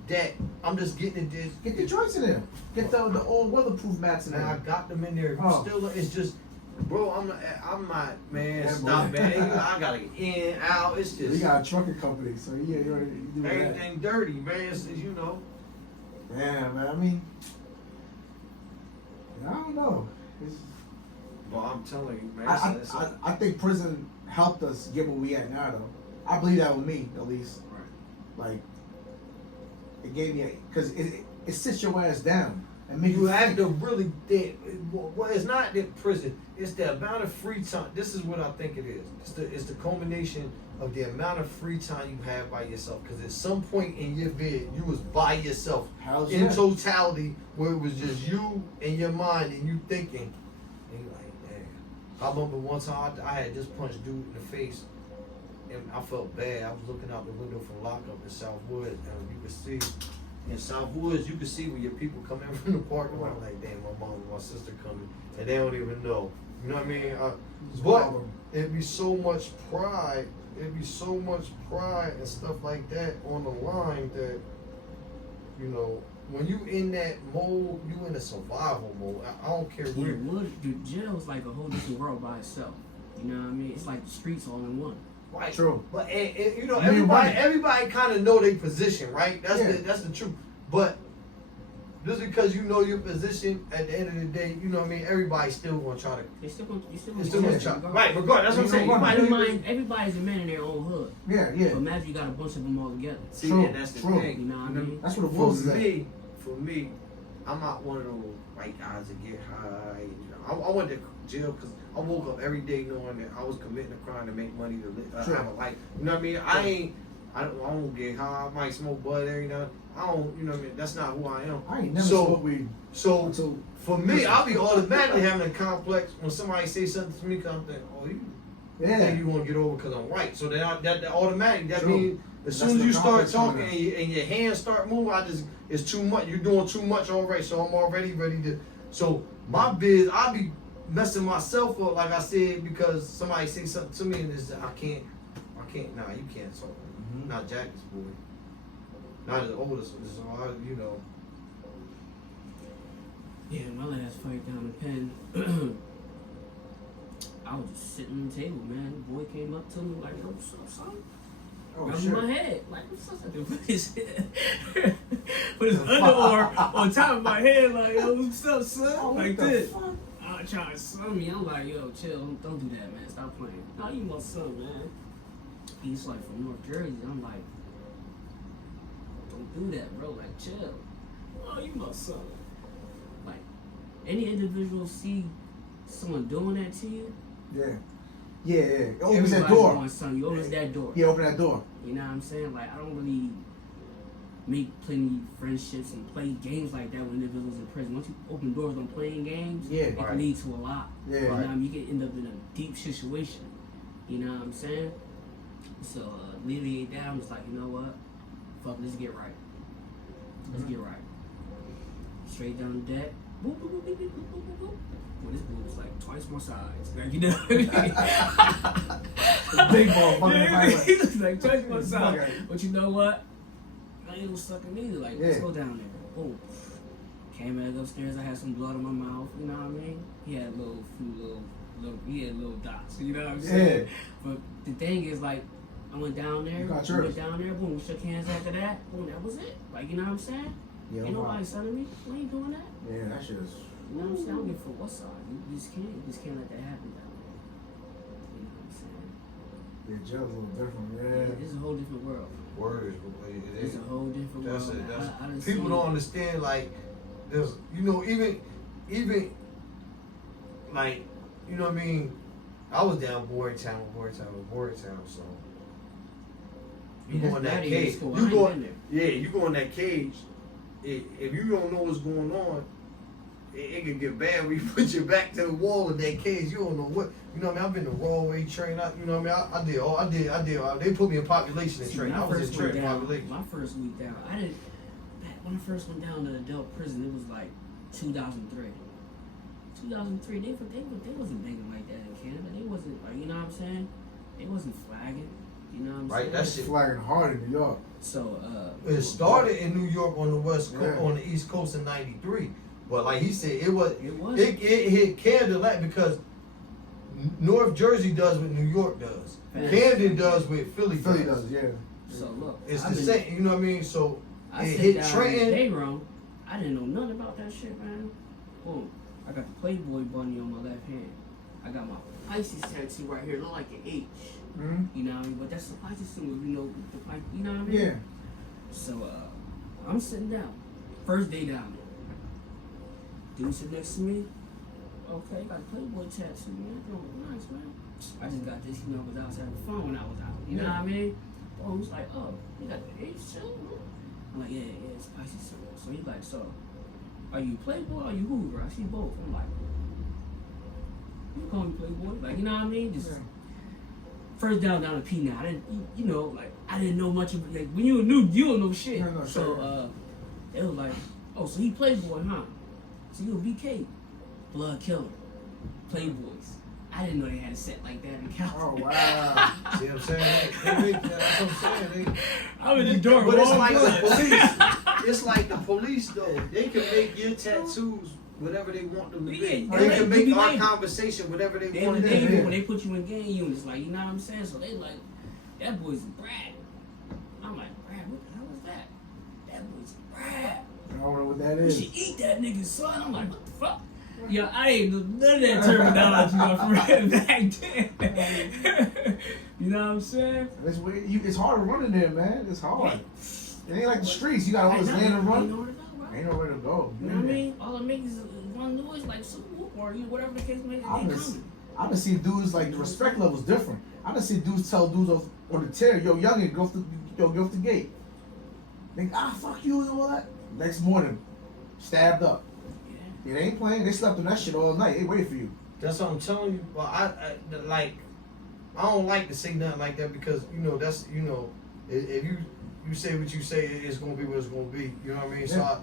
That I'm just getting it. Get the joints in there. Get the old weatherproof mats in there. And I got them in there. Still, it's just, bro. I'm not, man. Yeah, Stop, boy. man. I gotta get in, out. It's just We got a trucking company, so yeah, you do everything dirty, man. It's Yeah, man. I mean, I don't know. But I'm telling you, man. I think prison helped us get where we at now, though. I believe that with me, at least. Right. Like, it gave me because it sits your ass down and make You you have think. to really think. Well, it's not that prison. It's the amount of free time. This is what I think it is. It's the culmination of the amount of free time you have by yourself. Because at some point in your bed, you was by yourself How's in that? totality, where it was just you and your mind and you thinking. And you're like, damn. I remember one time I had just punched dude in the face. And I felt bad. I was looking out the window from lockup in Southwood, and you could see in Southwoods, you could see where your people come in from the parking lot. Like, damn, my mom and my sister coming, and they don't even know. You know what I mean? But it'd be so much pride. It'd be so much pride and stuff like that on the line that, when you in that mode, you in a survival mode. I don't care where. The jail is like a whole different world by itself. You know what I mean? It's like the streets all in one. Right. True. But everybody kind of know their position, right? That's the truth. But just because you know your position, at the end of the day, you know what I mean. Everybody's still gonna try to. They still gonna try. Right, regardless. That's what I'm saying. Everybody's a man in their own hood. Yeah. But imagine you got a bunch of them all together. See, True, and that's the true. thing. You know what I mean? That's what it was. For me, I'm not one of those white guys that get high. I went to jail because I woke up every day knowing that I was committing a crime to make money to live, have a life. You know what I mean? I don't get high. I might smoke bud every now. I don't. You know what I mean? That's not who I am. I ain't never smoked weed. So for me, I'll be automatically having a complex when somebody say something to me. Cause I'm thinking, oh, you think you want to get over because I'm white. So that automatic. That means as soon as you start talking and your hands start moving, it's too much. You're doing too much already. So I'm already ready to. So my biz, I'll be messing myself up, like I said, because somebody say something to me and I can't. Nah, you can't talk. Not Jackie's boy. not as old as I, you know. Yeah, my last fight down the pen, I was just sitting on the table, man. The boy came up to me like, yo, what's up, son? Oh, Rubbing shit. my head. Like, what's up? Put his underarm on top of my head, like, yo, what's up, son? Oh, like what the this. fuck? I try to son me. I'm like, yo, chill. Don't do that, man. Stop playing. No, you my son, man. He's like from North Jersey. I'm like, don't do that, bro. Like, chill. Oh, you my son. Like, any individual see someone doing that to you, Yeah. Yeah. It opens that everybody's door. going, son. You open that door. Yeah, open that door. You know what I'm saying? Like, I don't really make plenty friendships and play games like that when individuals in prison. Once you open doors on playing games, Yeah. it can lead to a lot. Yeah. You know what I mean? You can end up in a deep situation. You know what I'm saying? So, alleviate that. I'm just like, you know what? Fuck, let's get right. Let's get right. Straight down the deck. Boop, boop, boop, boop, boop, boop, boop, boop. Well, this boot is like twice my size. Like, you know what I mean? The big motherfucker. He looks like twice my size. Okay. But you know what? I ain't no sucking either. Like, let's Yeah. go down there. Boom. Came back upstairs. I had some blood in my mouth. You know what I mean? He had he had little dots. You know what I'm saying? But the thing is, like, I went down there. You got We went yours. down there. Boom. We shook hands after that. Boom. That was it. Like, you know what I'm saying? Yeah, Ain't wow. nobody selling me. We ain't doing that. Yeah, that shit is. You know what I'm saying? I don't give a fuck what side. You just can't let that happen down there. You know what I'm saying? Yeah, jail's a little different. Yeah, Yeah. this is a whole different world. Word It's a whole different That's world. it. That's, I done people seen- don't understand. Like, there's, you know, even, like, you know what I mean. I was down Boytown. So you Yeah, go in that's that bad cage. school. I You ain't go, been there. yeah, you go in that cage. If you don't know what's going on, it can get bad when you put your back to the wall in that cage. You don't know what. You know what I mean? I've been the raw way trained. You know what I mean? I did. They put me in population and See, training. when I was in first went training down, population. my first week down, when I first went down to adult prison, it was like 2003. 2003, they wasn't banging like that in Canada. They wasn't, like, you know what I'm saying? They wasn't flagging. You know what I'm Right, saying? that shit. Flagging hard in New York. So, It started in New York on the West Coast, Yeah. on the East Coast in '93, but like he said, it was. hit Canada like because North Jersey does what New York does. Facts. Canada does what Philly Philly does, yeah. So look, It's I've the been- same. You know what I mean? So I it sit hit down in the Trenton. day room. I didn't know nothing about that shit, man. Boom. I got the Playboy bunny on my left hand. I got my Pisces tattoo right here, look like an H. Mm-hmm. You know what I mean? But that's the Pisces symbol, you know, the Pisces, you know what I mean? Yeah. So, I'm sitting down. First day down there. Dude sit next to me. Okay, got a Playboy tattoo, man. Oh, nice, man. I just got this, you know, because I was having fun when I was out. You know what I mean? Oh, he was like, oh, you got the H too? I'm like, yeah, it's Pisces symbol. So he's like, so, are you Playboy or are you Hoover? I see both. I'm like, you can call me Playboy. Like, you know what I mean? Just Yeah. first down to P now. I didn't, you know, like, I didn't know much of, like, when you were new, you don't know shit. You don't know So, it was like, oh, so he Playboy, huh? So you a BK, blood killer, Playboys. I didn't know they had a set like that in California. Oh, wow. See what I'm saying? That's what I'm saying. I'm in the door. But it's wrong like blood. the police. It's like the police, though. They can make your tattoos whatever they want them to be. Yeah, They they can be make our labeled. conversation whatever they They want was it to labeled be. when they put you in gang units, like, you know what I'm saying? So they like, that boy's Brad. I'm like, Brad, what the hell is that? That boy's Brad. I don't know what that We is. should eat that nigga, son. I'm like, what the fuck? Yo, I ain't know none of that terminology back then. You know what I'm saying? It's weird. It's hard to run in there, man. It's hard. It ain't like the streets. You got all this land to Ain't run. nowhere to go, bro. Ain't nowhere to go. You know what I mean? All it makes is one noise, like super whoop, or whatever the case may be. I've been seeing dudes like the respect level's different. I've been seeing dudes tell dudes on the tear, yo, youngin, go off the gate. Think, fuck you and all that. Next morning, stabbed up. Yeah. Yeah, they ain't playing. They slept on that shit all night. They wait for you. That's what I'm telling you. Well, I don't like to say nothing like that because that's if you say what you say, it's gonna be what it's gonna be. You know what I mean? So Yeah.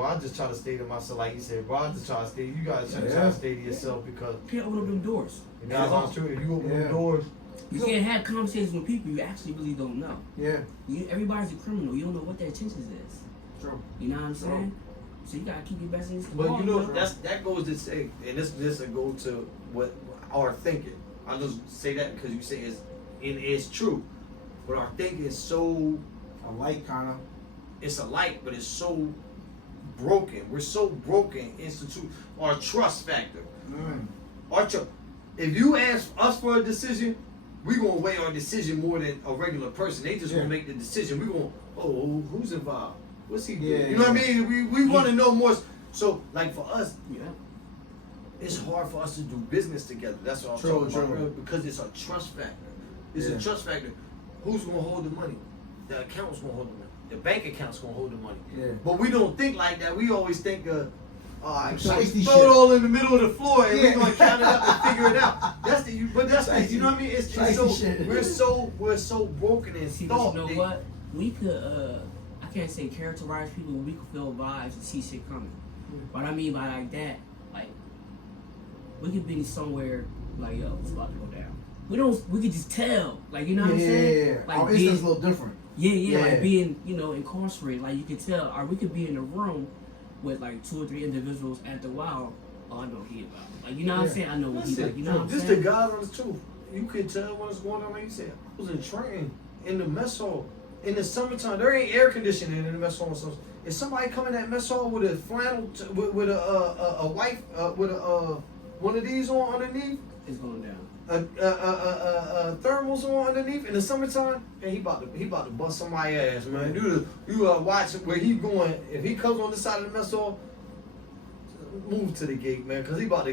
I just try to stay to myself, like you said. Bro, I just try to stay. You guys try Yeah. to stay to yourself because Can't open up them doors. that's all true. If you open Yeah. the doors, You can't have conversations with people you actually really don't know. Yeah. Everybody's a criminal. You don't know what their intentions is. True. You know what I'm saying? So you gotta keep your best interest. But you know, that goes to say, and this will go to what our thinking. I'll just say that because you say it's true. But our thinking is so alike, kind of. It's alike, but it's so broken. We're so broken. Our trust factor. Our trust. If you ask us for a decision, we gonna weigh our decision more than a regular person. They just gonna make the decision. We gonna, who's involved? What's he doing? You know what I mean? We want to know more. So, like for us, it's hard for us to do business together. That's what I'm talking about earlier, because it's a trust factor. It's a trust factor. Who's gonna hold the money? The account's gonna hold the money. The bank account's gonna hold the money. Yeah. But we don't think like that. We always think throw it Shiesty all in the middle of the floor and we're gonna count it up and figure it out. That's the you know what I mean? It's so we're so broken and thought. You know what? We could I can't say characterize people, but we could feel vibes and see shit coming. What I mean by like that, like we could be somewhere like it's about to go down. We could just tell. Like you know what I'm saying? Yeah. Like our instinct's a little different. Yeah, like being, incarcerated, like you can tell, or we could be in a room with like 2 or 3 individuals after a while. Oh, I know he about. Like, you know what I'm saying? I know what he like. You know what I'm saying? This the guys on the truth. You can tell what's going on. Like you said, I was in training in the mess hall in the summertime. There ain't air conditioning in the mess hall. So if somebody come in that mess hall with a flannel, with a wife, with one of these on underneath, it's going down. Thermals on underneath in the summertime, and he about to bust somebody's ass, man. You watch where he going. If he comes on this side of the mess hall, move to the gate, man, because they about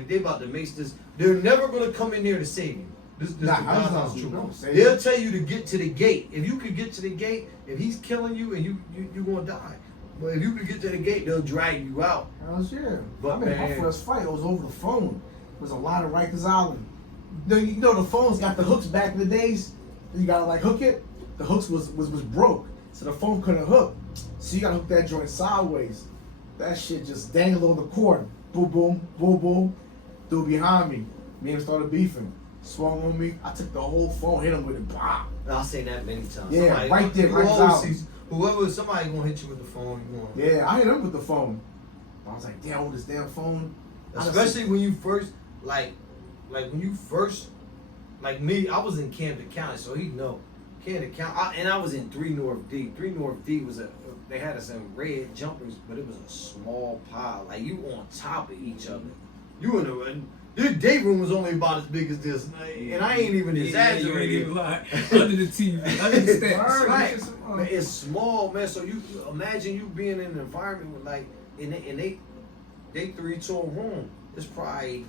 to make this. They're never gonna come in there to save you. This not true. They'll tell you to get to the gate. If you could get to the gate, if he's killing you and you gonna die. But if you could get to the gate, they'll drag you out. But my first fight was over the phone. It was a lot of Rikers Island. You know the phones got the hooks back in the days. You gotta like hook it. The hooks was broke, so the phone couldn't hook. So you gotta hook that joint sideways. That shit just dangled on the cord. Boom, boom, boom, boom. Dude behind me. Me and him started beefing. Swung on me. I took the whole phone, hit him with it. Bah. I've seen that many times. Yeah, somebody, right there, right out. Somebody gonna hit you with the phone. Yeah, I hit him with the phone. I was like, damn, this damn phone. Especially when you first like when you first, like me, I was in Camden County, so he'd know. Camden County, and I was in 3 North D. 3 North D was they had us in red jumpers, but it was a small pile. Like you on top of each other. You in the your day room was only about as big as this, and I ain't even exaggerating. Under the TV, under the steps. Right. Man, it's small, man. So you imagine you being in an environment with like, and they 3 to a room. It's probably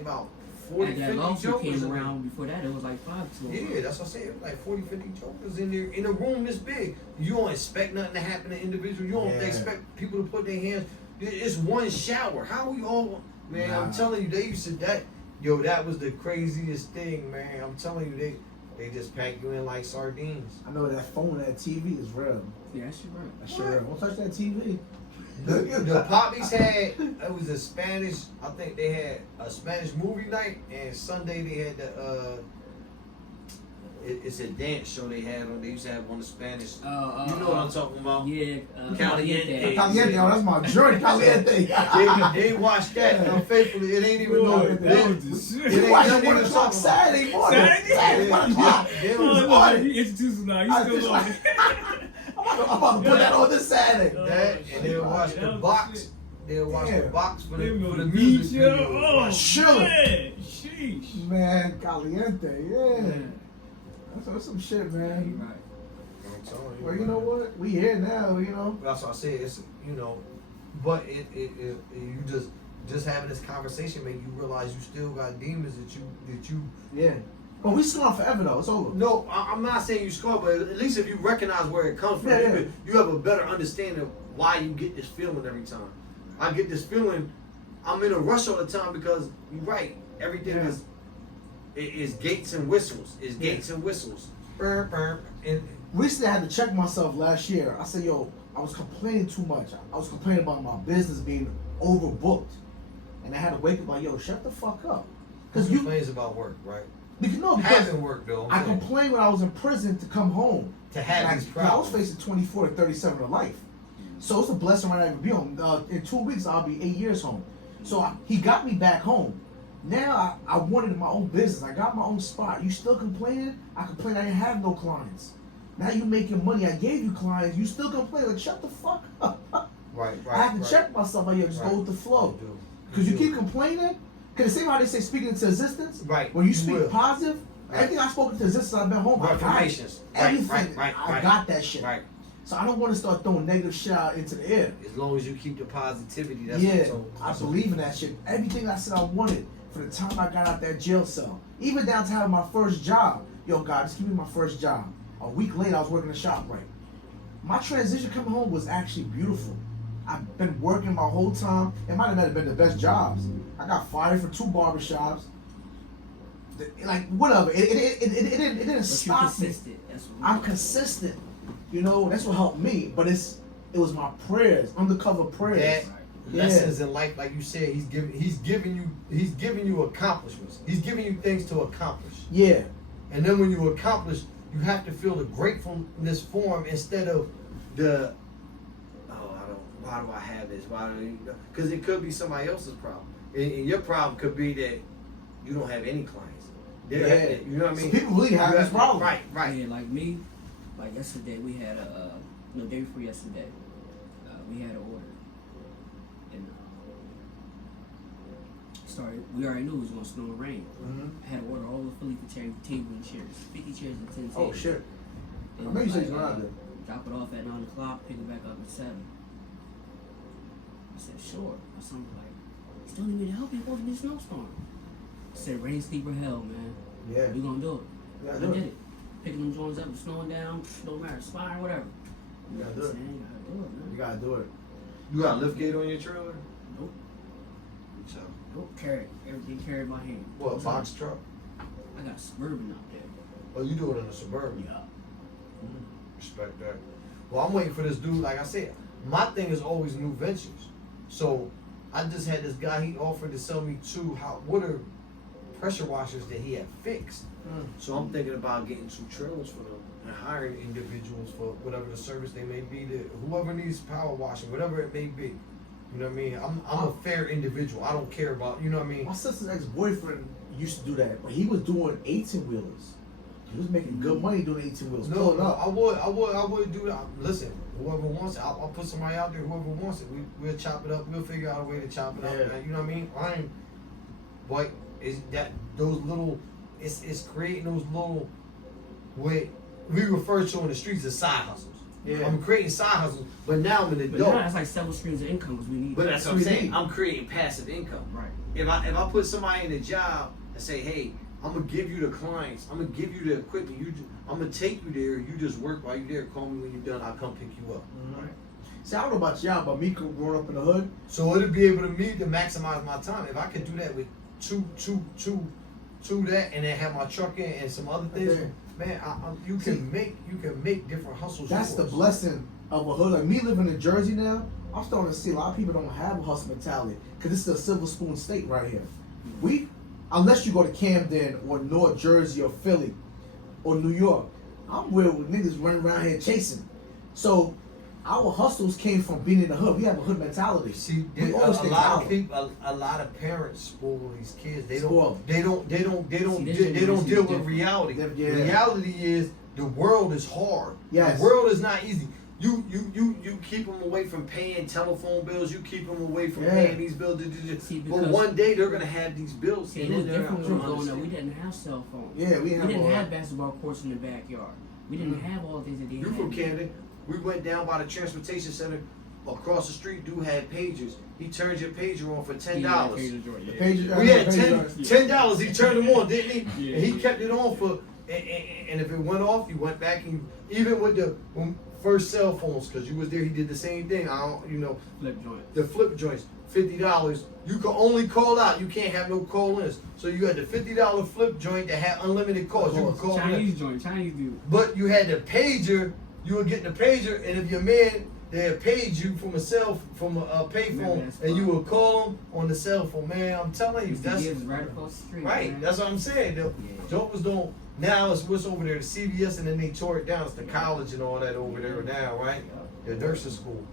about 40, 50 jokers came around before that. It was like 5 to. Yeah, that's what I said. Like 40, 50 jokers in there in a room this big. You don't expect nothing to happen to individuals. You don't expect people to put their hands. It's one shower. How we all? Man, I'm telling you, they used to that was the craziest thing, man. I'm telling you, they just pack you in like sardines. I know that phone, that TV is real. Yeah, that's right. That's real. Don't touch that TV. The Poppies had, it was a Spanish, I think they had a Spanish movie night, and Sunday they had it's a dance show they had on. They used to have one of Spanish. You know what I'm talking about? Yeah, Caliente. Caliente, that's my joint. Caliente. They watched that unfaithfully. It ain't even no. It ain't watched 1 o'clock Saturday morning. Saturday 1 o'clock. He introduced us now. You still on it. I'm about to put that on this Saturday. And they'll watch the box. They'll watch the box for the music video. Oh, shit. Sheesh. Man, Caliente, yeah. That's some shit, man. Right. I'm telling you. Well, you know what? We here now, you know. That's what I said. It's but you just having this conversation make you realize you still got demons that you. Yeah. But we scarred forever though. It's over. No, I'm not saying you scarred, but at least if you recognize where it comes from, you have a better understanding of why you get this feeling every time. I get this feeling. I'm in a rush all the time because you're right. Everything is gates and whistles. It's gates and whistles. And recently, I had to check myself last year. I said, yo, I was complaining too much. I was complaining about my business being overbooked. And I had to wake up like, yo, shut the fuck up. Because you complains about work, right? Because having work though. I complained when I was in prison to come home. To have these I was problems. facing 24 to 37 of life. So it's a blessing right now to be home. In 2 weeks, I'll be 8 years home. So he got me back home. Now I wanted my own business. I got my own spot. You still complaining? I complain I didn't have no clients. Now you making money. I gave you clients. You still complain? Like, shut the fuck up. Right. I have to check myself. Like, just go with the flow. Because you keep complaining. Because the same how they say speaking into existence. Right. When you speak positive, Right. everything I spoke into existence, I've been home. Affirmations. Everything. Right. I got that shit. Right. So I don't want to start throwing negative shit out into the air. As long as you keep the positivity, that's Yeah, what's I believe in that shit. Everything I said I wanted for the time I got out that jail cell, even down to having my first job. Yo, God, just give me my first job. A week later, I was working a ShopRite. My transition coming home was actually beautiful. I've been working my whole time. It might have not been the best jobs. I got fired for 2 barbershops. Like whatever, it didn't But stop you're me. consistent. That's what I'm consistent. You know, that's what helped me. But it was my prayers, undercover prayers. That lessons in life, like you said, he's giving you accomplishments. He's giving you things to accomplish. Yeah. And then when you accomplish, you have to feel the gratefulness for him instead of the why do I have this? Why do you? Because it could be somebody else's problem, and your problem could be that you don't have any clients. Yeah. You know what I mean? So people really have this problem. Right. Yeah, like me, like yesterday we had day before yesterday, we had an order, and we already knew it was gonna snow and rain. Mm-hmm. I had to order all the Philly for table and chairs, 50 chairs and 10 tables. Oh shit. And I remember you said like, you around there. drop it off at 9 o'clock, pick it back up at 7. I said, sure. My son was like, you still need me to help you go through this snowstorm. I said, rain, sleep, or hell, man. Yeah. We gonna do it. Yeah, I did it. Picking them joints up, slowing down, don't matter, spine, whatever. You gotta do it. You gotta do it, man. You gotta do it. You got a lift gate on your trailer? Nope. So Nope. Carry everything carried by hand. what? A box truck? I got a Suburban out there. Oh, you do it in a Suburban? Yeah. Respect that. Well, I'm waiting for this dude. Like I said, my thing is always new ventures. So I just had this guy. He offered to sell me 2 water pressure washers that he had fixed. So I'm thinking about getting 2 trailers for them and hiring individuals for whatever the service they may be. Whoever needs power washing, whatever it may be. You know what I mean? I'm a fair individual. I don't care about, you know what I mean? My sister's ex-boyfriend used to do that, but he was doing 18-wheelers. He was making good money doing 18-wheelers. No, I would do that. Listen, whoever wants it, I'll put somebody out there. Whoever wants it, we'll chop it up. We'll figure out a way to chop it up. Yeah. You know what I mean? But is that those little? It's creating those little, what we refer to in the streets as side hustles. Yeah. I'm creating side hustles, but now I'm an But adult. now that's like several streams of income because we need. But that. that's what I'm saying. I'm creating passive income. Right. If I put somebody in a job and say, hey, I'm gonna give you the clients, I'm gonna give you the equipment, I'm gonna take you there, you just work while you're there, call me when you're done, I'll come pick you up. Mm-hmm. Right. See, I don't know about y'all, but me growing up in the hood. So it'll be able to maximize my time. If I could do that with two that, and then have my truck in and some other things, Okay. man, you can make different hustles. That's the blessing of a hood. Like me living in Jersey now, I'm starting to see a lot of people don't have a hustle mentality because this is a silver spoon state right here. Unless you go to Camden or North Jersey or Philly or New York, I'm where niggas running around here chasing. So our hustles came from being in the hood. We have a hood mentality. See, We a always think lot power. of people, a lot of parents spoil these kids. They Spoil. don't See, this deal generation with is different. reality. Yeah. Reality is the world is hard. Yes. The world is not easy. You keep them away from paying telephone bills. You keep them away from paying these bills. See, But because- one day they're gonna have these bills. See, and it was then they're different not when we gonna were growing up. We understand. didn't have cell phones. Yeah, we didn't all have that. basketball courts in the backyard. We didn't have all the things that they You had. from Camden? We went down by the transportation center. Across the street, dude had pagers. He turned your pager on for $10. We had $10. He turned them on, didn't he? Yeah. And he kept it on for, and if it went off, you went back and even with the first cell phones, because you was there, he did the same thing. Flip joint. The flip joints, $50. You could only call out. You can't have no call-ins. So you had the $50 flip joint that had unlimited calls. You could call in. Chinese joint. Chinese dude. But you had the pager. You were getting the pager, and if your man they had paid you from a payphone, and you would call them on the cell phone. Man, I'm telling you, that's right across the street. right. Man. That's what I'm saying. The jokers don't. Now it's what's over there, the CVS, and then they tore it down. It's the college and all that over there now, right? The nursing school.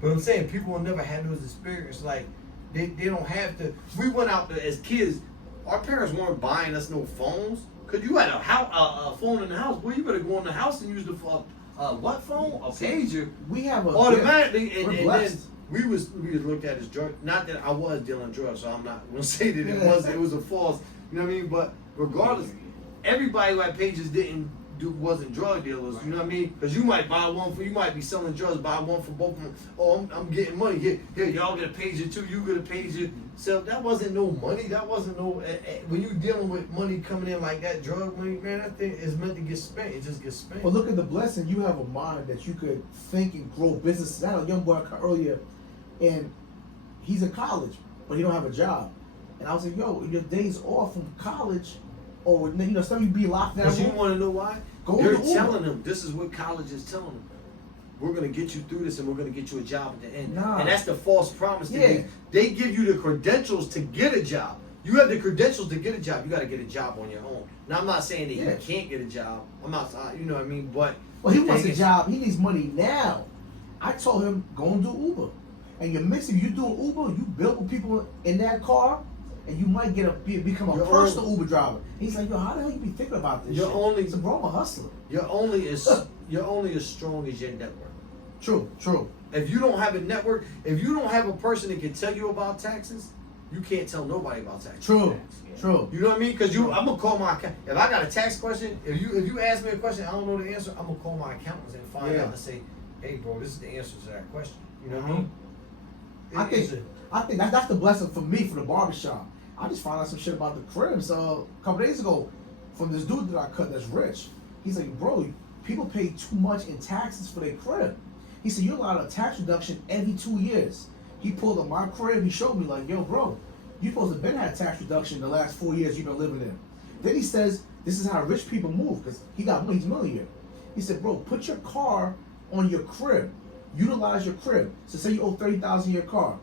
But I'm saying people will never have those experiences. Like they don't have to. We went out there as kids. Our parents weren't buying us no phones. Cause you had a phone in the house. Boy, you better go in the house and use the what phone? A pager. We have a automatically, and then we was looked at as drug. Not that I was dealing drugs, so I'm not gonna say that it was a false. You know what I mean? But regardless, everybody who had pages wasn't drug dealers. You know what I mean? Because you might buy one you might be selling drugs, buy one for both of them. Oh, I'm getting money. Here, y'all get a pager too. You get a pager. So that wasn't no money. That wasn't no. When you dealing with money coming in like that, drug money, man, that thing is meant to get spent. It just gets spent. But look at the blessing. You have a mind that you could think and grow businesses. I had a young boy earlier, and he's in college, but he don't have a job. And I was like, yo, your days off from college, or some of you be locked down. Because you want to know why? They're telling them, this is what college is telling them. We're going to get you through this and we're going to get you a job at the end. And that's the false promise. They give you the credentials to get a job. You have the credentials to get a job. You got to get a job on your own. Now, I'm not saying that he can't get a job. I'm not, you know what I mean? But well, he wants a job. He needs money now. I told him, go and do Uber. And you're mixing, you doing Uber, you build with people in that car, and you might become a personal Uber driver. He's like, yo, how the hell you be thinking about this shit? So bro, I'm a hustler. You're only as strong as your network. True. If you don't have a network, if you don't have a person that can tell you about taxes, you can't tell nobody about taxes. True. You know what I mean? Because I'm gonna call my account. If I got a tax question, if you ask me a question, I don't know the answer, I'm gonna call my accountants and find out and say, hey, bro, this is the answer to that question. You know what I mean? I think that's the blessing for me for the barbershop. I just found out some shit about the cribs a couple days ago from this dude that I cut that's rich. He's like, bro, people pay too much in taxes for their crib. He said, you're allowed a tax reduction every 2 years. He pulled up my crib, he showed me like, yo, bro, you supposed to have been had tax reduction the last 4 years you've been living in. Then he says, this is how rich people move, because he got money, he's a millionaire. He said, bro, put your car on your crib. Utilize your crib. So say you owe $30,000 in your car.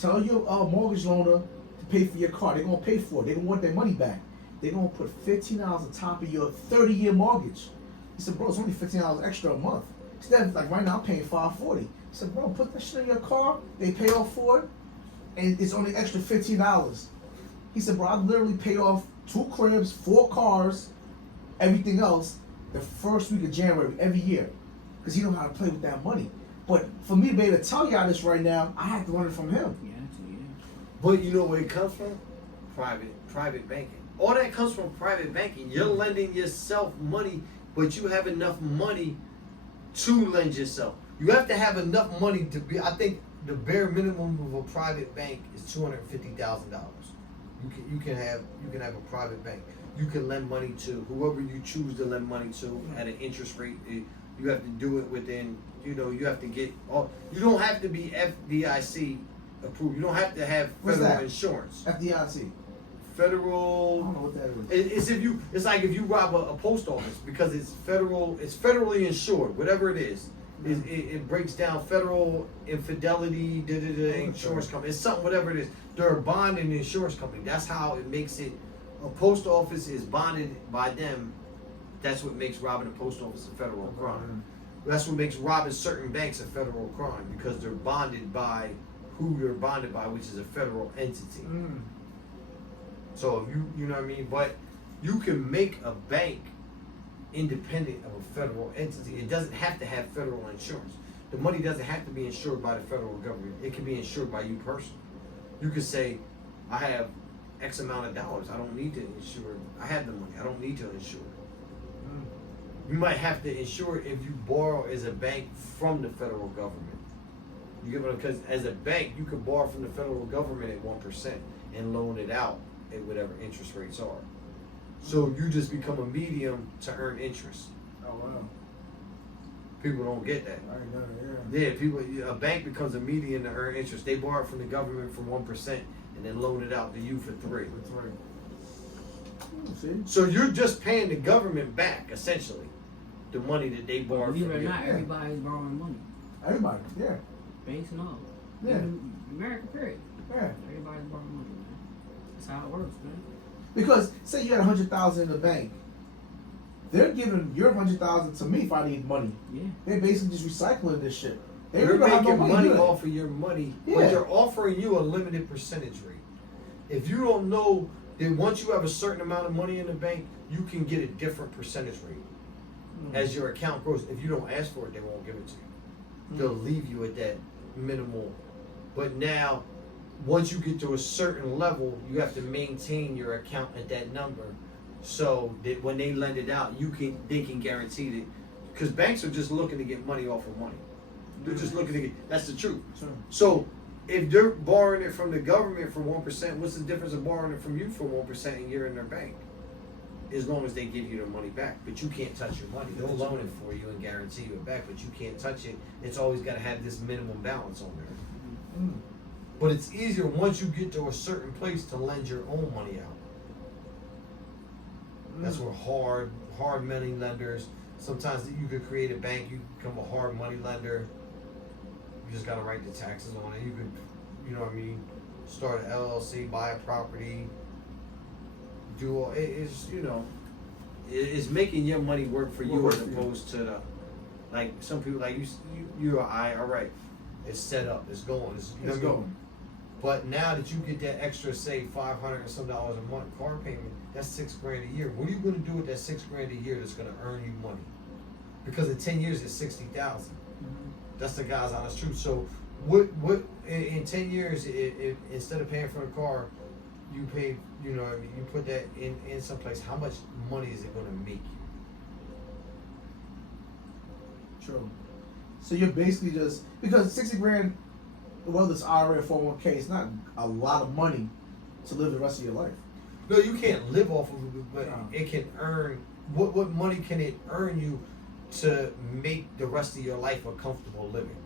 Tell your mortgage loaner to pay for your car. They're gonna pay for it. They're gonna want their money back. They're gonna put $15 on top of your 30-year mortgage. He said, bro, it's only $15 extra a month. Instead of like right now I'm paying $540. He said, bro, put that shit in your car, they pay off for it, and it's only extra $15. He said, bro, I literally pay off 2 cribs, 4 cars, everything else the first week of January every year. Because he knows how to play with that money. But for me to be able to tell y'all this right now, I have to learn it from him. But you know where it comes from? Private banking. All that comes from private banking. You're lending yourself money, but you have enough money to lend yourself. You have to have enough money to be. I think the bare minimum of a private bank is $250,000. You can have a private bank. You can lend money to whoever you choose to lend money to at an interest rate. You have to do it within. You have to get. You don't have to be FDIC approved. You don't have to have federal insurance. FDIC. Federal. I don't know what that is. It's like if you rob a post office because it's federal. It's federally insured. Whatever it is, it breaks down federal infidelity. Insurance company. It's something. Whatever it is, they're a bond and insurance company. That's how it makes it. A post office is bonded by them. That's what makes robbing a post office a federal crime. That's what makes robbing certain banks a federal crime because they're bonded by who they're bonded by, which is a federal entity. So if you know what I mean, but you can make a bank independent of a federal entity. It doesn't have to have federal insurance. The money doesn't have to be insured by the federal government. It can be insured by you personally. You could say, I have X amount of dollars. I don't need to insure. I have the money. I don't need to insure. You might have to insure it if you borrow as a bank from the federal government. You get what? Because as a bank, you can borrow from the federal government at 1% and loan it out at whatever interest rates are. So you just become a medium to earn interest. Oh wow! People don't get that. I know, yeah. A bank becomes a medium to earn interest. They borrow from the government for 1% and then loan it out to you for 3%. That's right. So you're just paying the government back essentially. The money that they borrow from you. Believe it or not, everybody's borrowing money. Everybody, yeah. Banks and all. Yeah. Even America, period. Yeah. Everybody's borrowing money, man. That's how it works, man. Because say you had 100,000 in the bank, they're giving your 100,000 to me if I need money. Yeah. They're basically just recycling this shit. They They're don't have no making money do it. off of your money, Yeah. but they're offering you a limited percentage rate. If you don't know that once you have a certain amount of money in the bank, you can get a different percentage rate as your account grows. If you don't ask for it, they won't give it to you. They'll leave you at that minimal. But now, once you get to a certain level, you have to maintain your account at that number, so that when they lend it out, they can guarantee that. Because banks are just looking to get money off of money. They're just looking to get. That's the truth. Sure. So if they're borrowing it from the government for 1%, what's the difference of borrowing it from you for 1% and you're in their bank? As long as they give you the money back, but you can't touch your money. They'll loan it for you and guarantee you it back, but you can't touch it. It's always got to have this minimum balance on there. But it's easier once you get to a certain place to lend your own money out. That's where hard money lenders. Sometimes you could create a bank, you become a hard money lender. You just gotta write the taxes on it. You could, you know what I mean, start an LLC, buy a property, do all. It's it's making your money work for you as opposed to the, like some people like you or I. All right, it's set up, it's going, It's going. But now that you get that extra, say $500 and some dollars a month car payment, that's $6,000 a year. What are you going to do with that $6,000 a year that's going to earn you money? Because in 10 years it's 60,000. That's the God's honest truth. So what in 10 years, if instead of paying for the car, you pay, you know, you put that in some place, how much money is it going to make you? True. So you're basically just, because 60 grand, whether it's IRA or 401k, it's not a lot of money to live the rest of your life. No, you can't live off of it, but No. it can earn, what money can it earn you to make the rest of your life a comfortable living?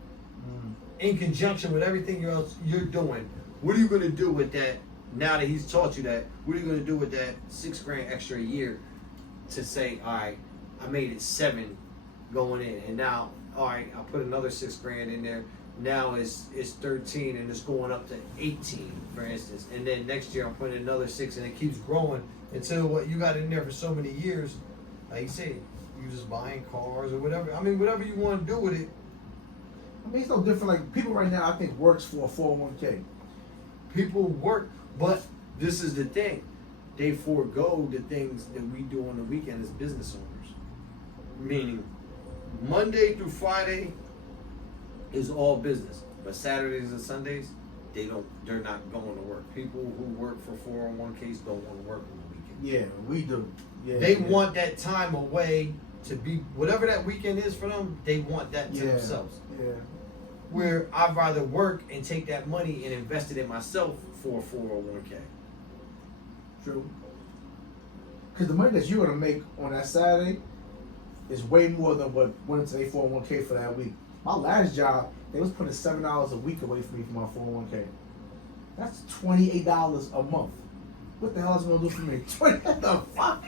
In conjunction with everything else you're doing, what are you going to do with that? Now that he's taught you that, what are you going to do with that $6,000 extra a year to say, all right, I made it 7 going in, and now, all right, I'll put another $6,000 in there. Now it's 13 and it's going up to 18, for instance, and then next year I'm putting another 6, and it keeps growing until what you got in there for so many years. Like you say, you just buying cars or whatever. I mean, whatever you want to do with it. I mean, it's no different. Like, people right now, I think, works for a 401k. People work, but this is the thing. They forego the things that we do on the weekend as business owners. Meaning, Monday through Friday is all business, but Saturdays and Sundays, they're not going to work. People who work for 401ks don't want to work on the weekend. Yeah, we do. Yeah, They want that time away to be, whatever that weekend is for them, they want that to themselves. Yeah. Where I'd rather work and take that money and invest it in myself for a 401k. True. Because the money that you're going to make on that Saturday is way more than what went into their 401k for that week. My last job, they was putting $7 a week away from me for my 401k. That's $28 a month. What the hell is it going to do for me? What the fuck?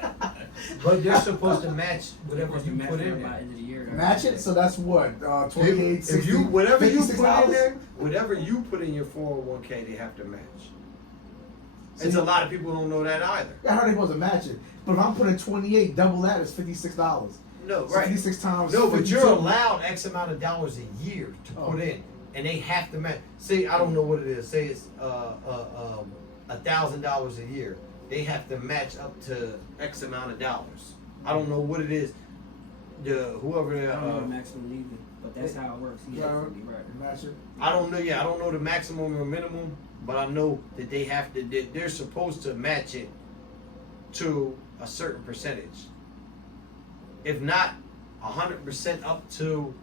But they're supposed to match whatever Supposed to you match put it in by there. end of the year. Match it? So that's what? 28, 60, If you, whatever you put $56? in there, whatever you put in your 401k, they have to match. See, And a lot of people don't know that either. I heard they supposed to match it. But if I'm putting 28, double that is $56. No, So right. 56 times No, but 52. you're allowed X amount of dollars a year to put in, and they have to match. Say, I don't know what it is. Say it's $1,000 a year. They have to match up to X amount of dollars. I don't know what it is. Whoever I don't know the maximum either, but that's how it works. He has to be right. Match it. I don't know. Yeah, I don't know the maximum or minimum, but I know that they have to. They're supposed to match it to a certain percentage. If not 100% up to.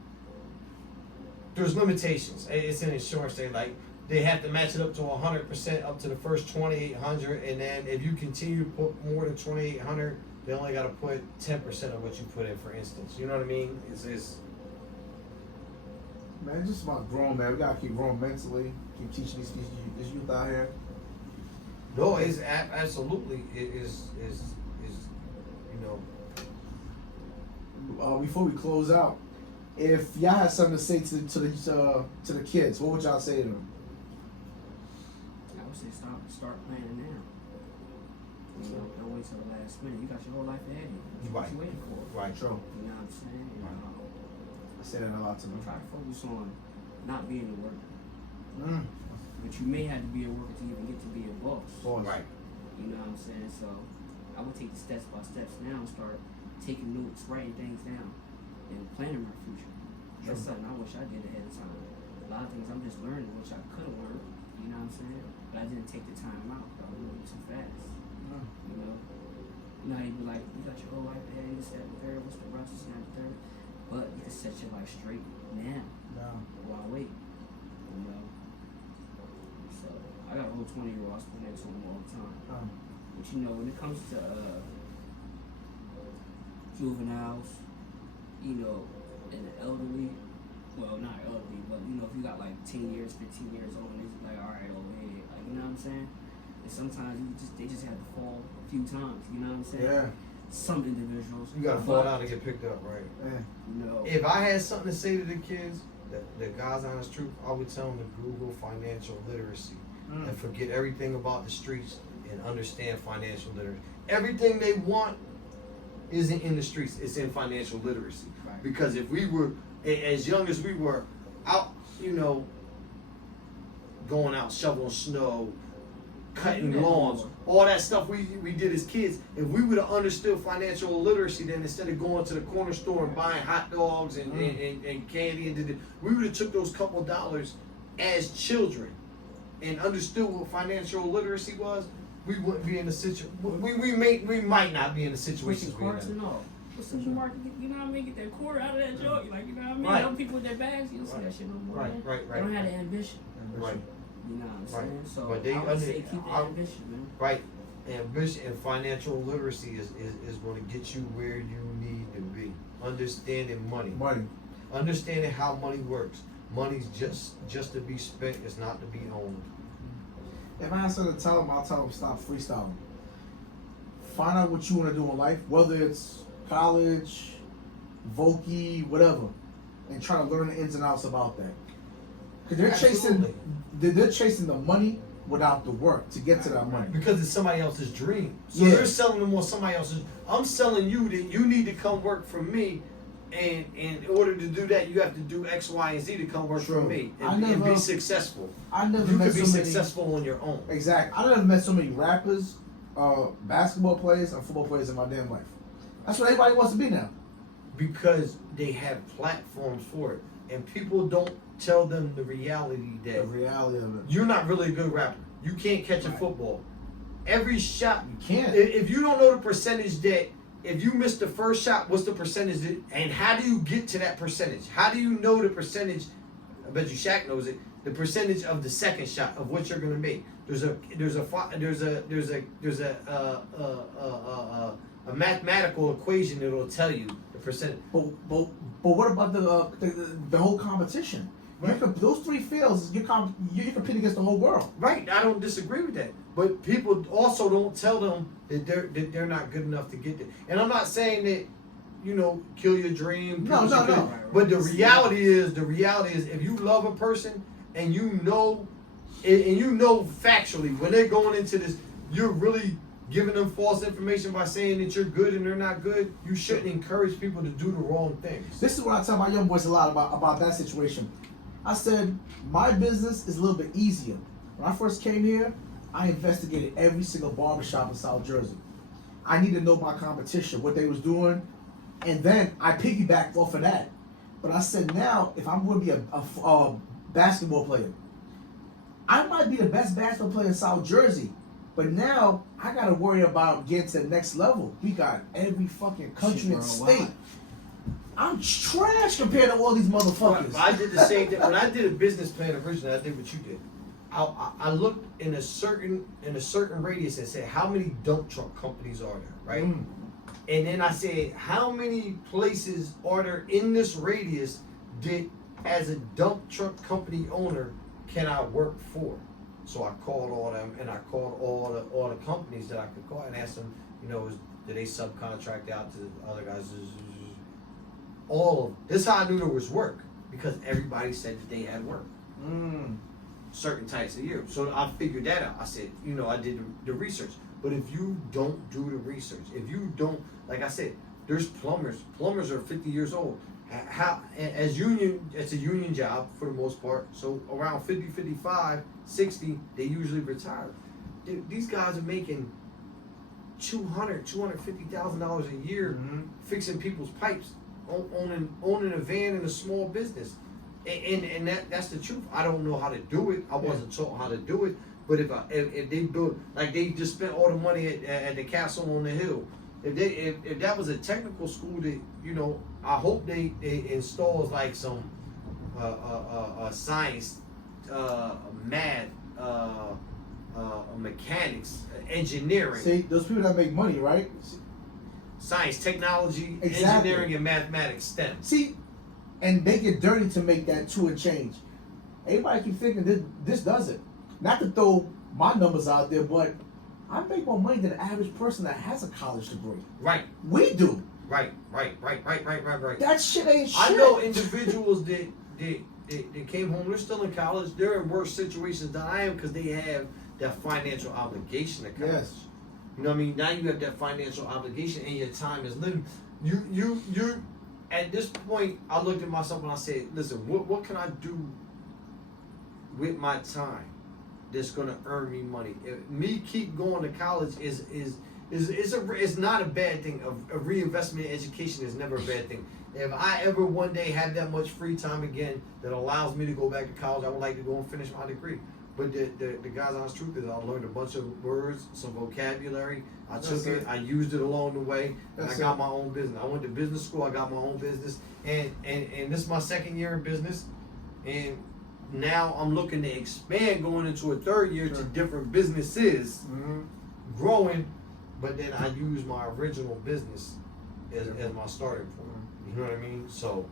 There's limitations. It's an insurance thing. Like they have to match it up to 100% up to the first 2,800, and then if you continue to put more than 2,800, they only got to put 10% of what you put in. For instance, you know what I mean? It's Man, it's just about growing, man. We gotta keep growing mentally. Keep teaching this youth out here. No, it's absolutely is you know. Before we close out, If y'all had something to say to the kids, what would y'all say to them? I would say start planning now. You know, don't wait till the last minute. You got your whole life ahead of you. What you waiting for? Right. True. You know what I'm saying? I say that a lot to them. Try to focus on not being a worker. Mm. But you may have to be a worker to even get to be a boss. Right. You know what I'm saying? So I would take the steps by steps now and start taking notes, writing things down, and planning my future. That's something I wish I did ahead of time. A lot of things I'm just learning, which I could have learned. You know what I'm saying? But I didn't take the time out. I was moving too fast. You know how you be like, you got your whole life ahead, you set the third, what's the rush, this and that, the third. But you can set your life straight now. While wait. You know? So I got a whole 20-year-old, I spend next to him all the time. But you know, when it comes to juveniles, you know, and the elderly, well, not elderly, but you know, if you got like 10 years, 15 years old, and they just like, all right, over here, like, you know what I'm saying? And sometimes they just have to fall a few times, you know what I'm saying? Yeah. Some individuals. You gotta fall down and get picked up, right? Yeah. You know. If I had something to say to the kids, the God's honest truth, I would tell them to Google financial literacy and forget everything about the streets and understand financial literacy. Everything they want isn't in the streets; it's in financial literacy. Right. Because if we were as young as we were, out, you know, going out shoveling snow, cutting lawns, all that stuff we did as kids, if we would have understood financial literacy, then instead of going to the corner store and buying hot dogs and candy, we would have took those couple dollars as children and understood what financial literacy was. We wouldn't be in the situation. We might not be in the situation we're in. What's the market? You know what I mean? Get that quarter out of that joint. Like, you know what I mean? Right. Them people with their bags, you don't see that shit no more. Right. They don't have the ambition. Right. You know what I'm saying? So But they I would say keep the ambition, man. Right. Ambition and financial literacy is going to get you where you need to be. Understanding money. Understanding how money works. Money's just to be spent. It's not to be owned. If I have something to tell them, I'll tell them stop freestyling. Find out what you want to do in life, whether it's college, Voki, whatever, and try to learn the ins and outs about that. Because they're chasing the money without the work to get to that money. Because it's somebody else's dream. So Yeah. they're selling them on somebody else's. I'm selling you that you need to come work for me, and in order to do that, you have to do X, Y, and Z to come work for me and be successful. I never You met could be so many, successful on your own. Exactly. I never met so many rappers, basketball players, and football players in my damn life. That's what everybody wants to be now. Because they have platforms for it, and people don't tell them the reality that The reality of it. you're not really a good rapper. You can't catch a football. Every shot, You can't. if you don't know the percentage that if you miss the first shot, what's the percentage that, and how do you get to that percentage? How do you know the percentage? I bet you Shaq knows it. The percentage of the second shot of what you're gonna make. There's a mathematical equation that'll tell you the percentage. But what about the whole competition? Right. Those three fields, you compete against the whole world. Right, I don't disagree with that. But people also don't tell them that they're not good enough to get there. And I'm not saying that, you know, kill your dream. No. But the reality is if you love a person and you know factually when they're going into this, you're really giving them false information by saying that you're good and they're not good. You shouldn't encourage people to do the wrong things. This is what I tell my young boys a lot about that situation. I said, my business is a little bit easier. When I first came here, I investigated every single barbershop in South Jersey. I need to know my competition, what they was doing, and then I piggybacked off of that. But I said, now, if I'm going to be a basketball player, I might be the best basketball player in South Jersey, but now I got to worry about getting to the next level. We got every fucking country and state. I'm trash compared to all these motherfuckers. I did the same thing. When I did a business plan originally, I did what you did. I looked in a certain radius and said, how many dump truck companies are there, right? And then I said, how many places are there in this radius that, as a dump truck company owner, can I work for? So I called all them, and I called all the companies that I could call and asked them, you know, do they subcontract out to other guys? all of this. Is how I knew there was work, because everybody said that they had work. Certain types of year. So I figured that out. I said, I did the research. But if you don't do the research, if you don't, like I said, there's plumbers. Plumbers are 50 years old. It's a union job for the most part. So around 50, 55, 60, they usually retire. These guys are making $250,000 a year fixing people's pipes, owning a van and a small business. And that's the truth. I don't know how to do it. I wasn't taught how to do it. But if they build, like they just spent all the money at the castle on the hill. If that was a technical school that, I hope they installs like some science, math, mechanics, engineering. See, those people that make money, right? Science, technology, Exactly. engineering, and mathematics, STEM. See, and they get dirty to make that to a change. Everybody keep thinking this does it. Not to throw my numbers out there, but I make more money than the average person that has a college degree. Right. We do. Right. That shit ain't shit. I know individuals that came home, they're still in college, they're in worse situations than I am because they have that financial obligation to college. Yes. You know what I mean? Now you have that financial obligation and your time is limited. You at this point, I looked at myself and I said, listen, what can I do with my time that's gonna earn me money? Me keep going to college is not a bad thing. A reinvestment in education is never a bad thing. If I ever one day have that much free time again that allows me to go back to college, I would like to go and finish my degree. But the God's honest truth is I learned a bunch of words, some vocabulary. I took it, I used it along the way, and I got my own business. I went to business school, I got my own business, and this is my second year in business, and now I'm looking to expand going into a third year to different businesses, growing, but then I use my original business as my starting point. You know what I mean? So,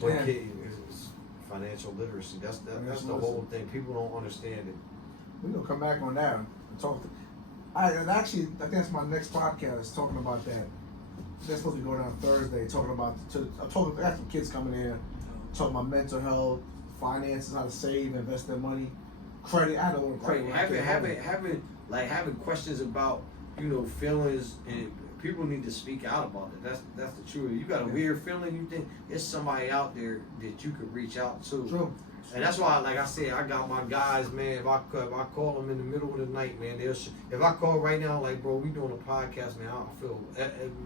but it's financial literacy. That's the whole thing. People don't understand it. We're gonna come back on that and talk. I think that's my next podcast, talking about that. That's supposed to be going on Thursday, talking about. I got some kids coming in, talking about mental health, finances, how to save, invest their money, credit. I don't want credit. Having questions about feelings, and people need to speak out about it. That's the truth. You got a weird feeling, you think there's somebody out there that you could reach out to. True. And that's why, like I said, I got my guys, man. If I call them in the middle of the night, man, if I call right now, like, bro, we doing a podcast, man, I don't feel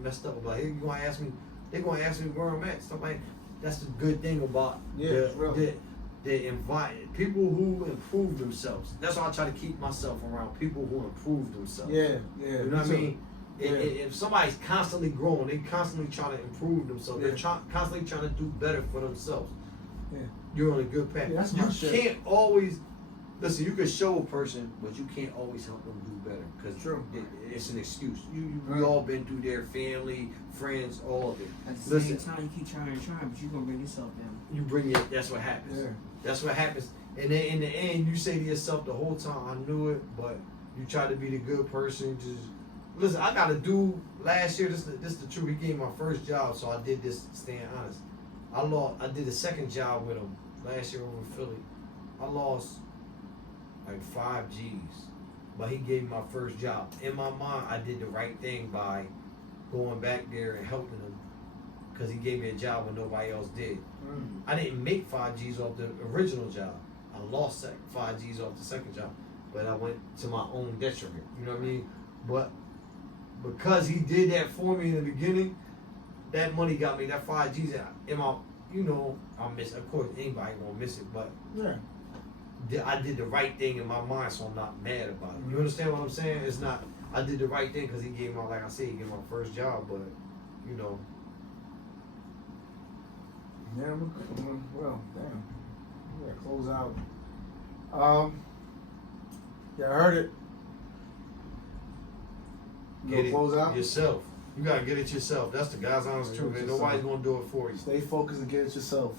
messed up about it. They're gonna ask me where I'm at. Stuff like that's the good thing about the environment. People who improve themselves. That's why I try to keep myself around people who improve themselves. Yeah. You know what I mean? If somebody's constantly growing, they constantly trying to improve themselves. They're constantly trying to do better for themselves. Yeah. You're on a good path. Yeah, that's you my shit. can't always listen. You can show a person, but you can't always help them do better because it's an excuse. We all been through their family, friends, all of it. At the same time, you keep trying, but you're gonna bring yourself down. You bring it. That's what happens. Yeah. That's what happens. And then in the end, you say to yourself the whole time, "I knew it," but you try to be the good person. Just listen. I got a dude last year. This is the truth. He gave me my first job, so I did this. Staying honest. I did a second job with him last year over in Philly. I lost like 5 G's, but he gave me my first job. In my mind, I did the right thing by going back there and helping him because he gave me a job when nobody else did. I didn't make 5 G's off the original job. I lost 5 G's off the second job, but I went to my own detriment. You know what I mean? But because he did that for me in the beginning, that money got me that 5 G's in my, I miss. Of course, anybody gonna miss it, but I did the right thing in my mind, so I'm not mad about it. You understand what I'm saying? It's not. I did the right thing because he gave me, like I said, he gave me my first job, but Yeah, well, damn. We gotta close out. Yeah, I heard it. Get it close out? yourself. You gotta get it yourself. That's the God's honest truth. And nobody's gonna do it for you. Stay focused and get it yourself.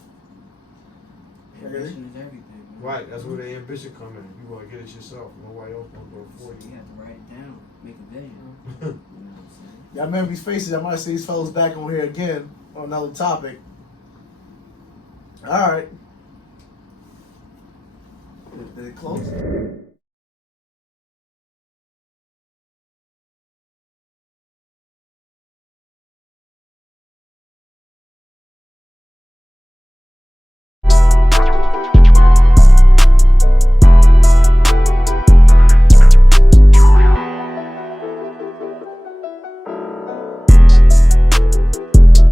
Ambition is everything. Man. Right. That's where the ambition come in. You wanna get it yourself. Nobody else gonna do it for You you. have to write it down, make a vision. You know what I'm saying? Y'all remember these faces? I might see these fellas back on here again. on another topic. All right. Did it close?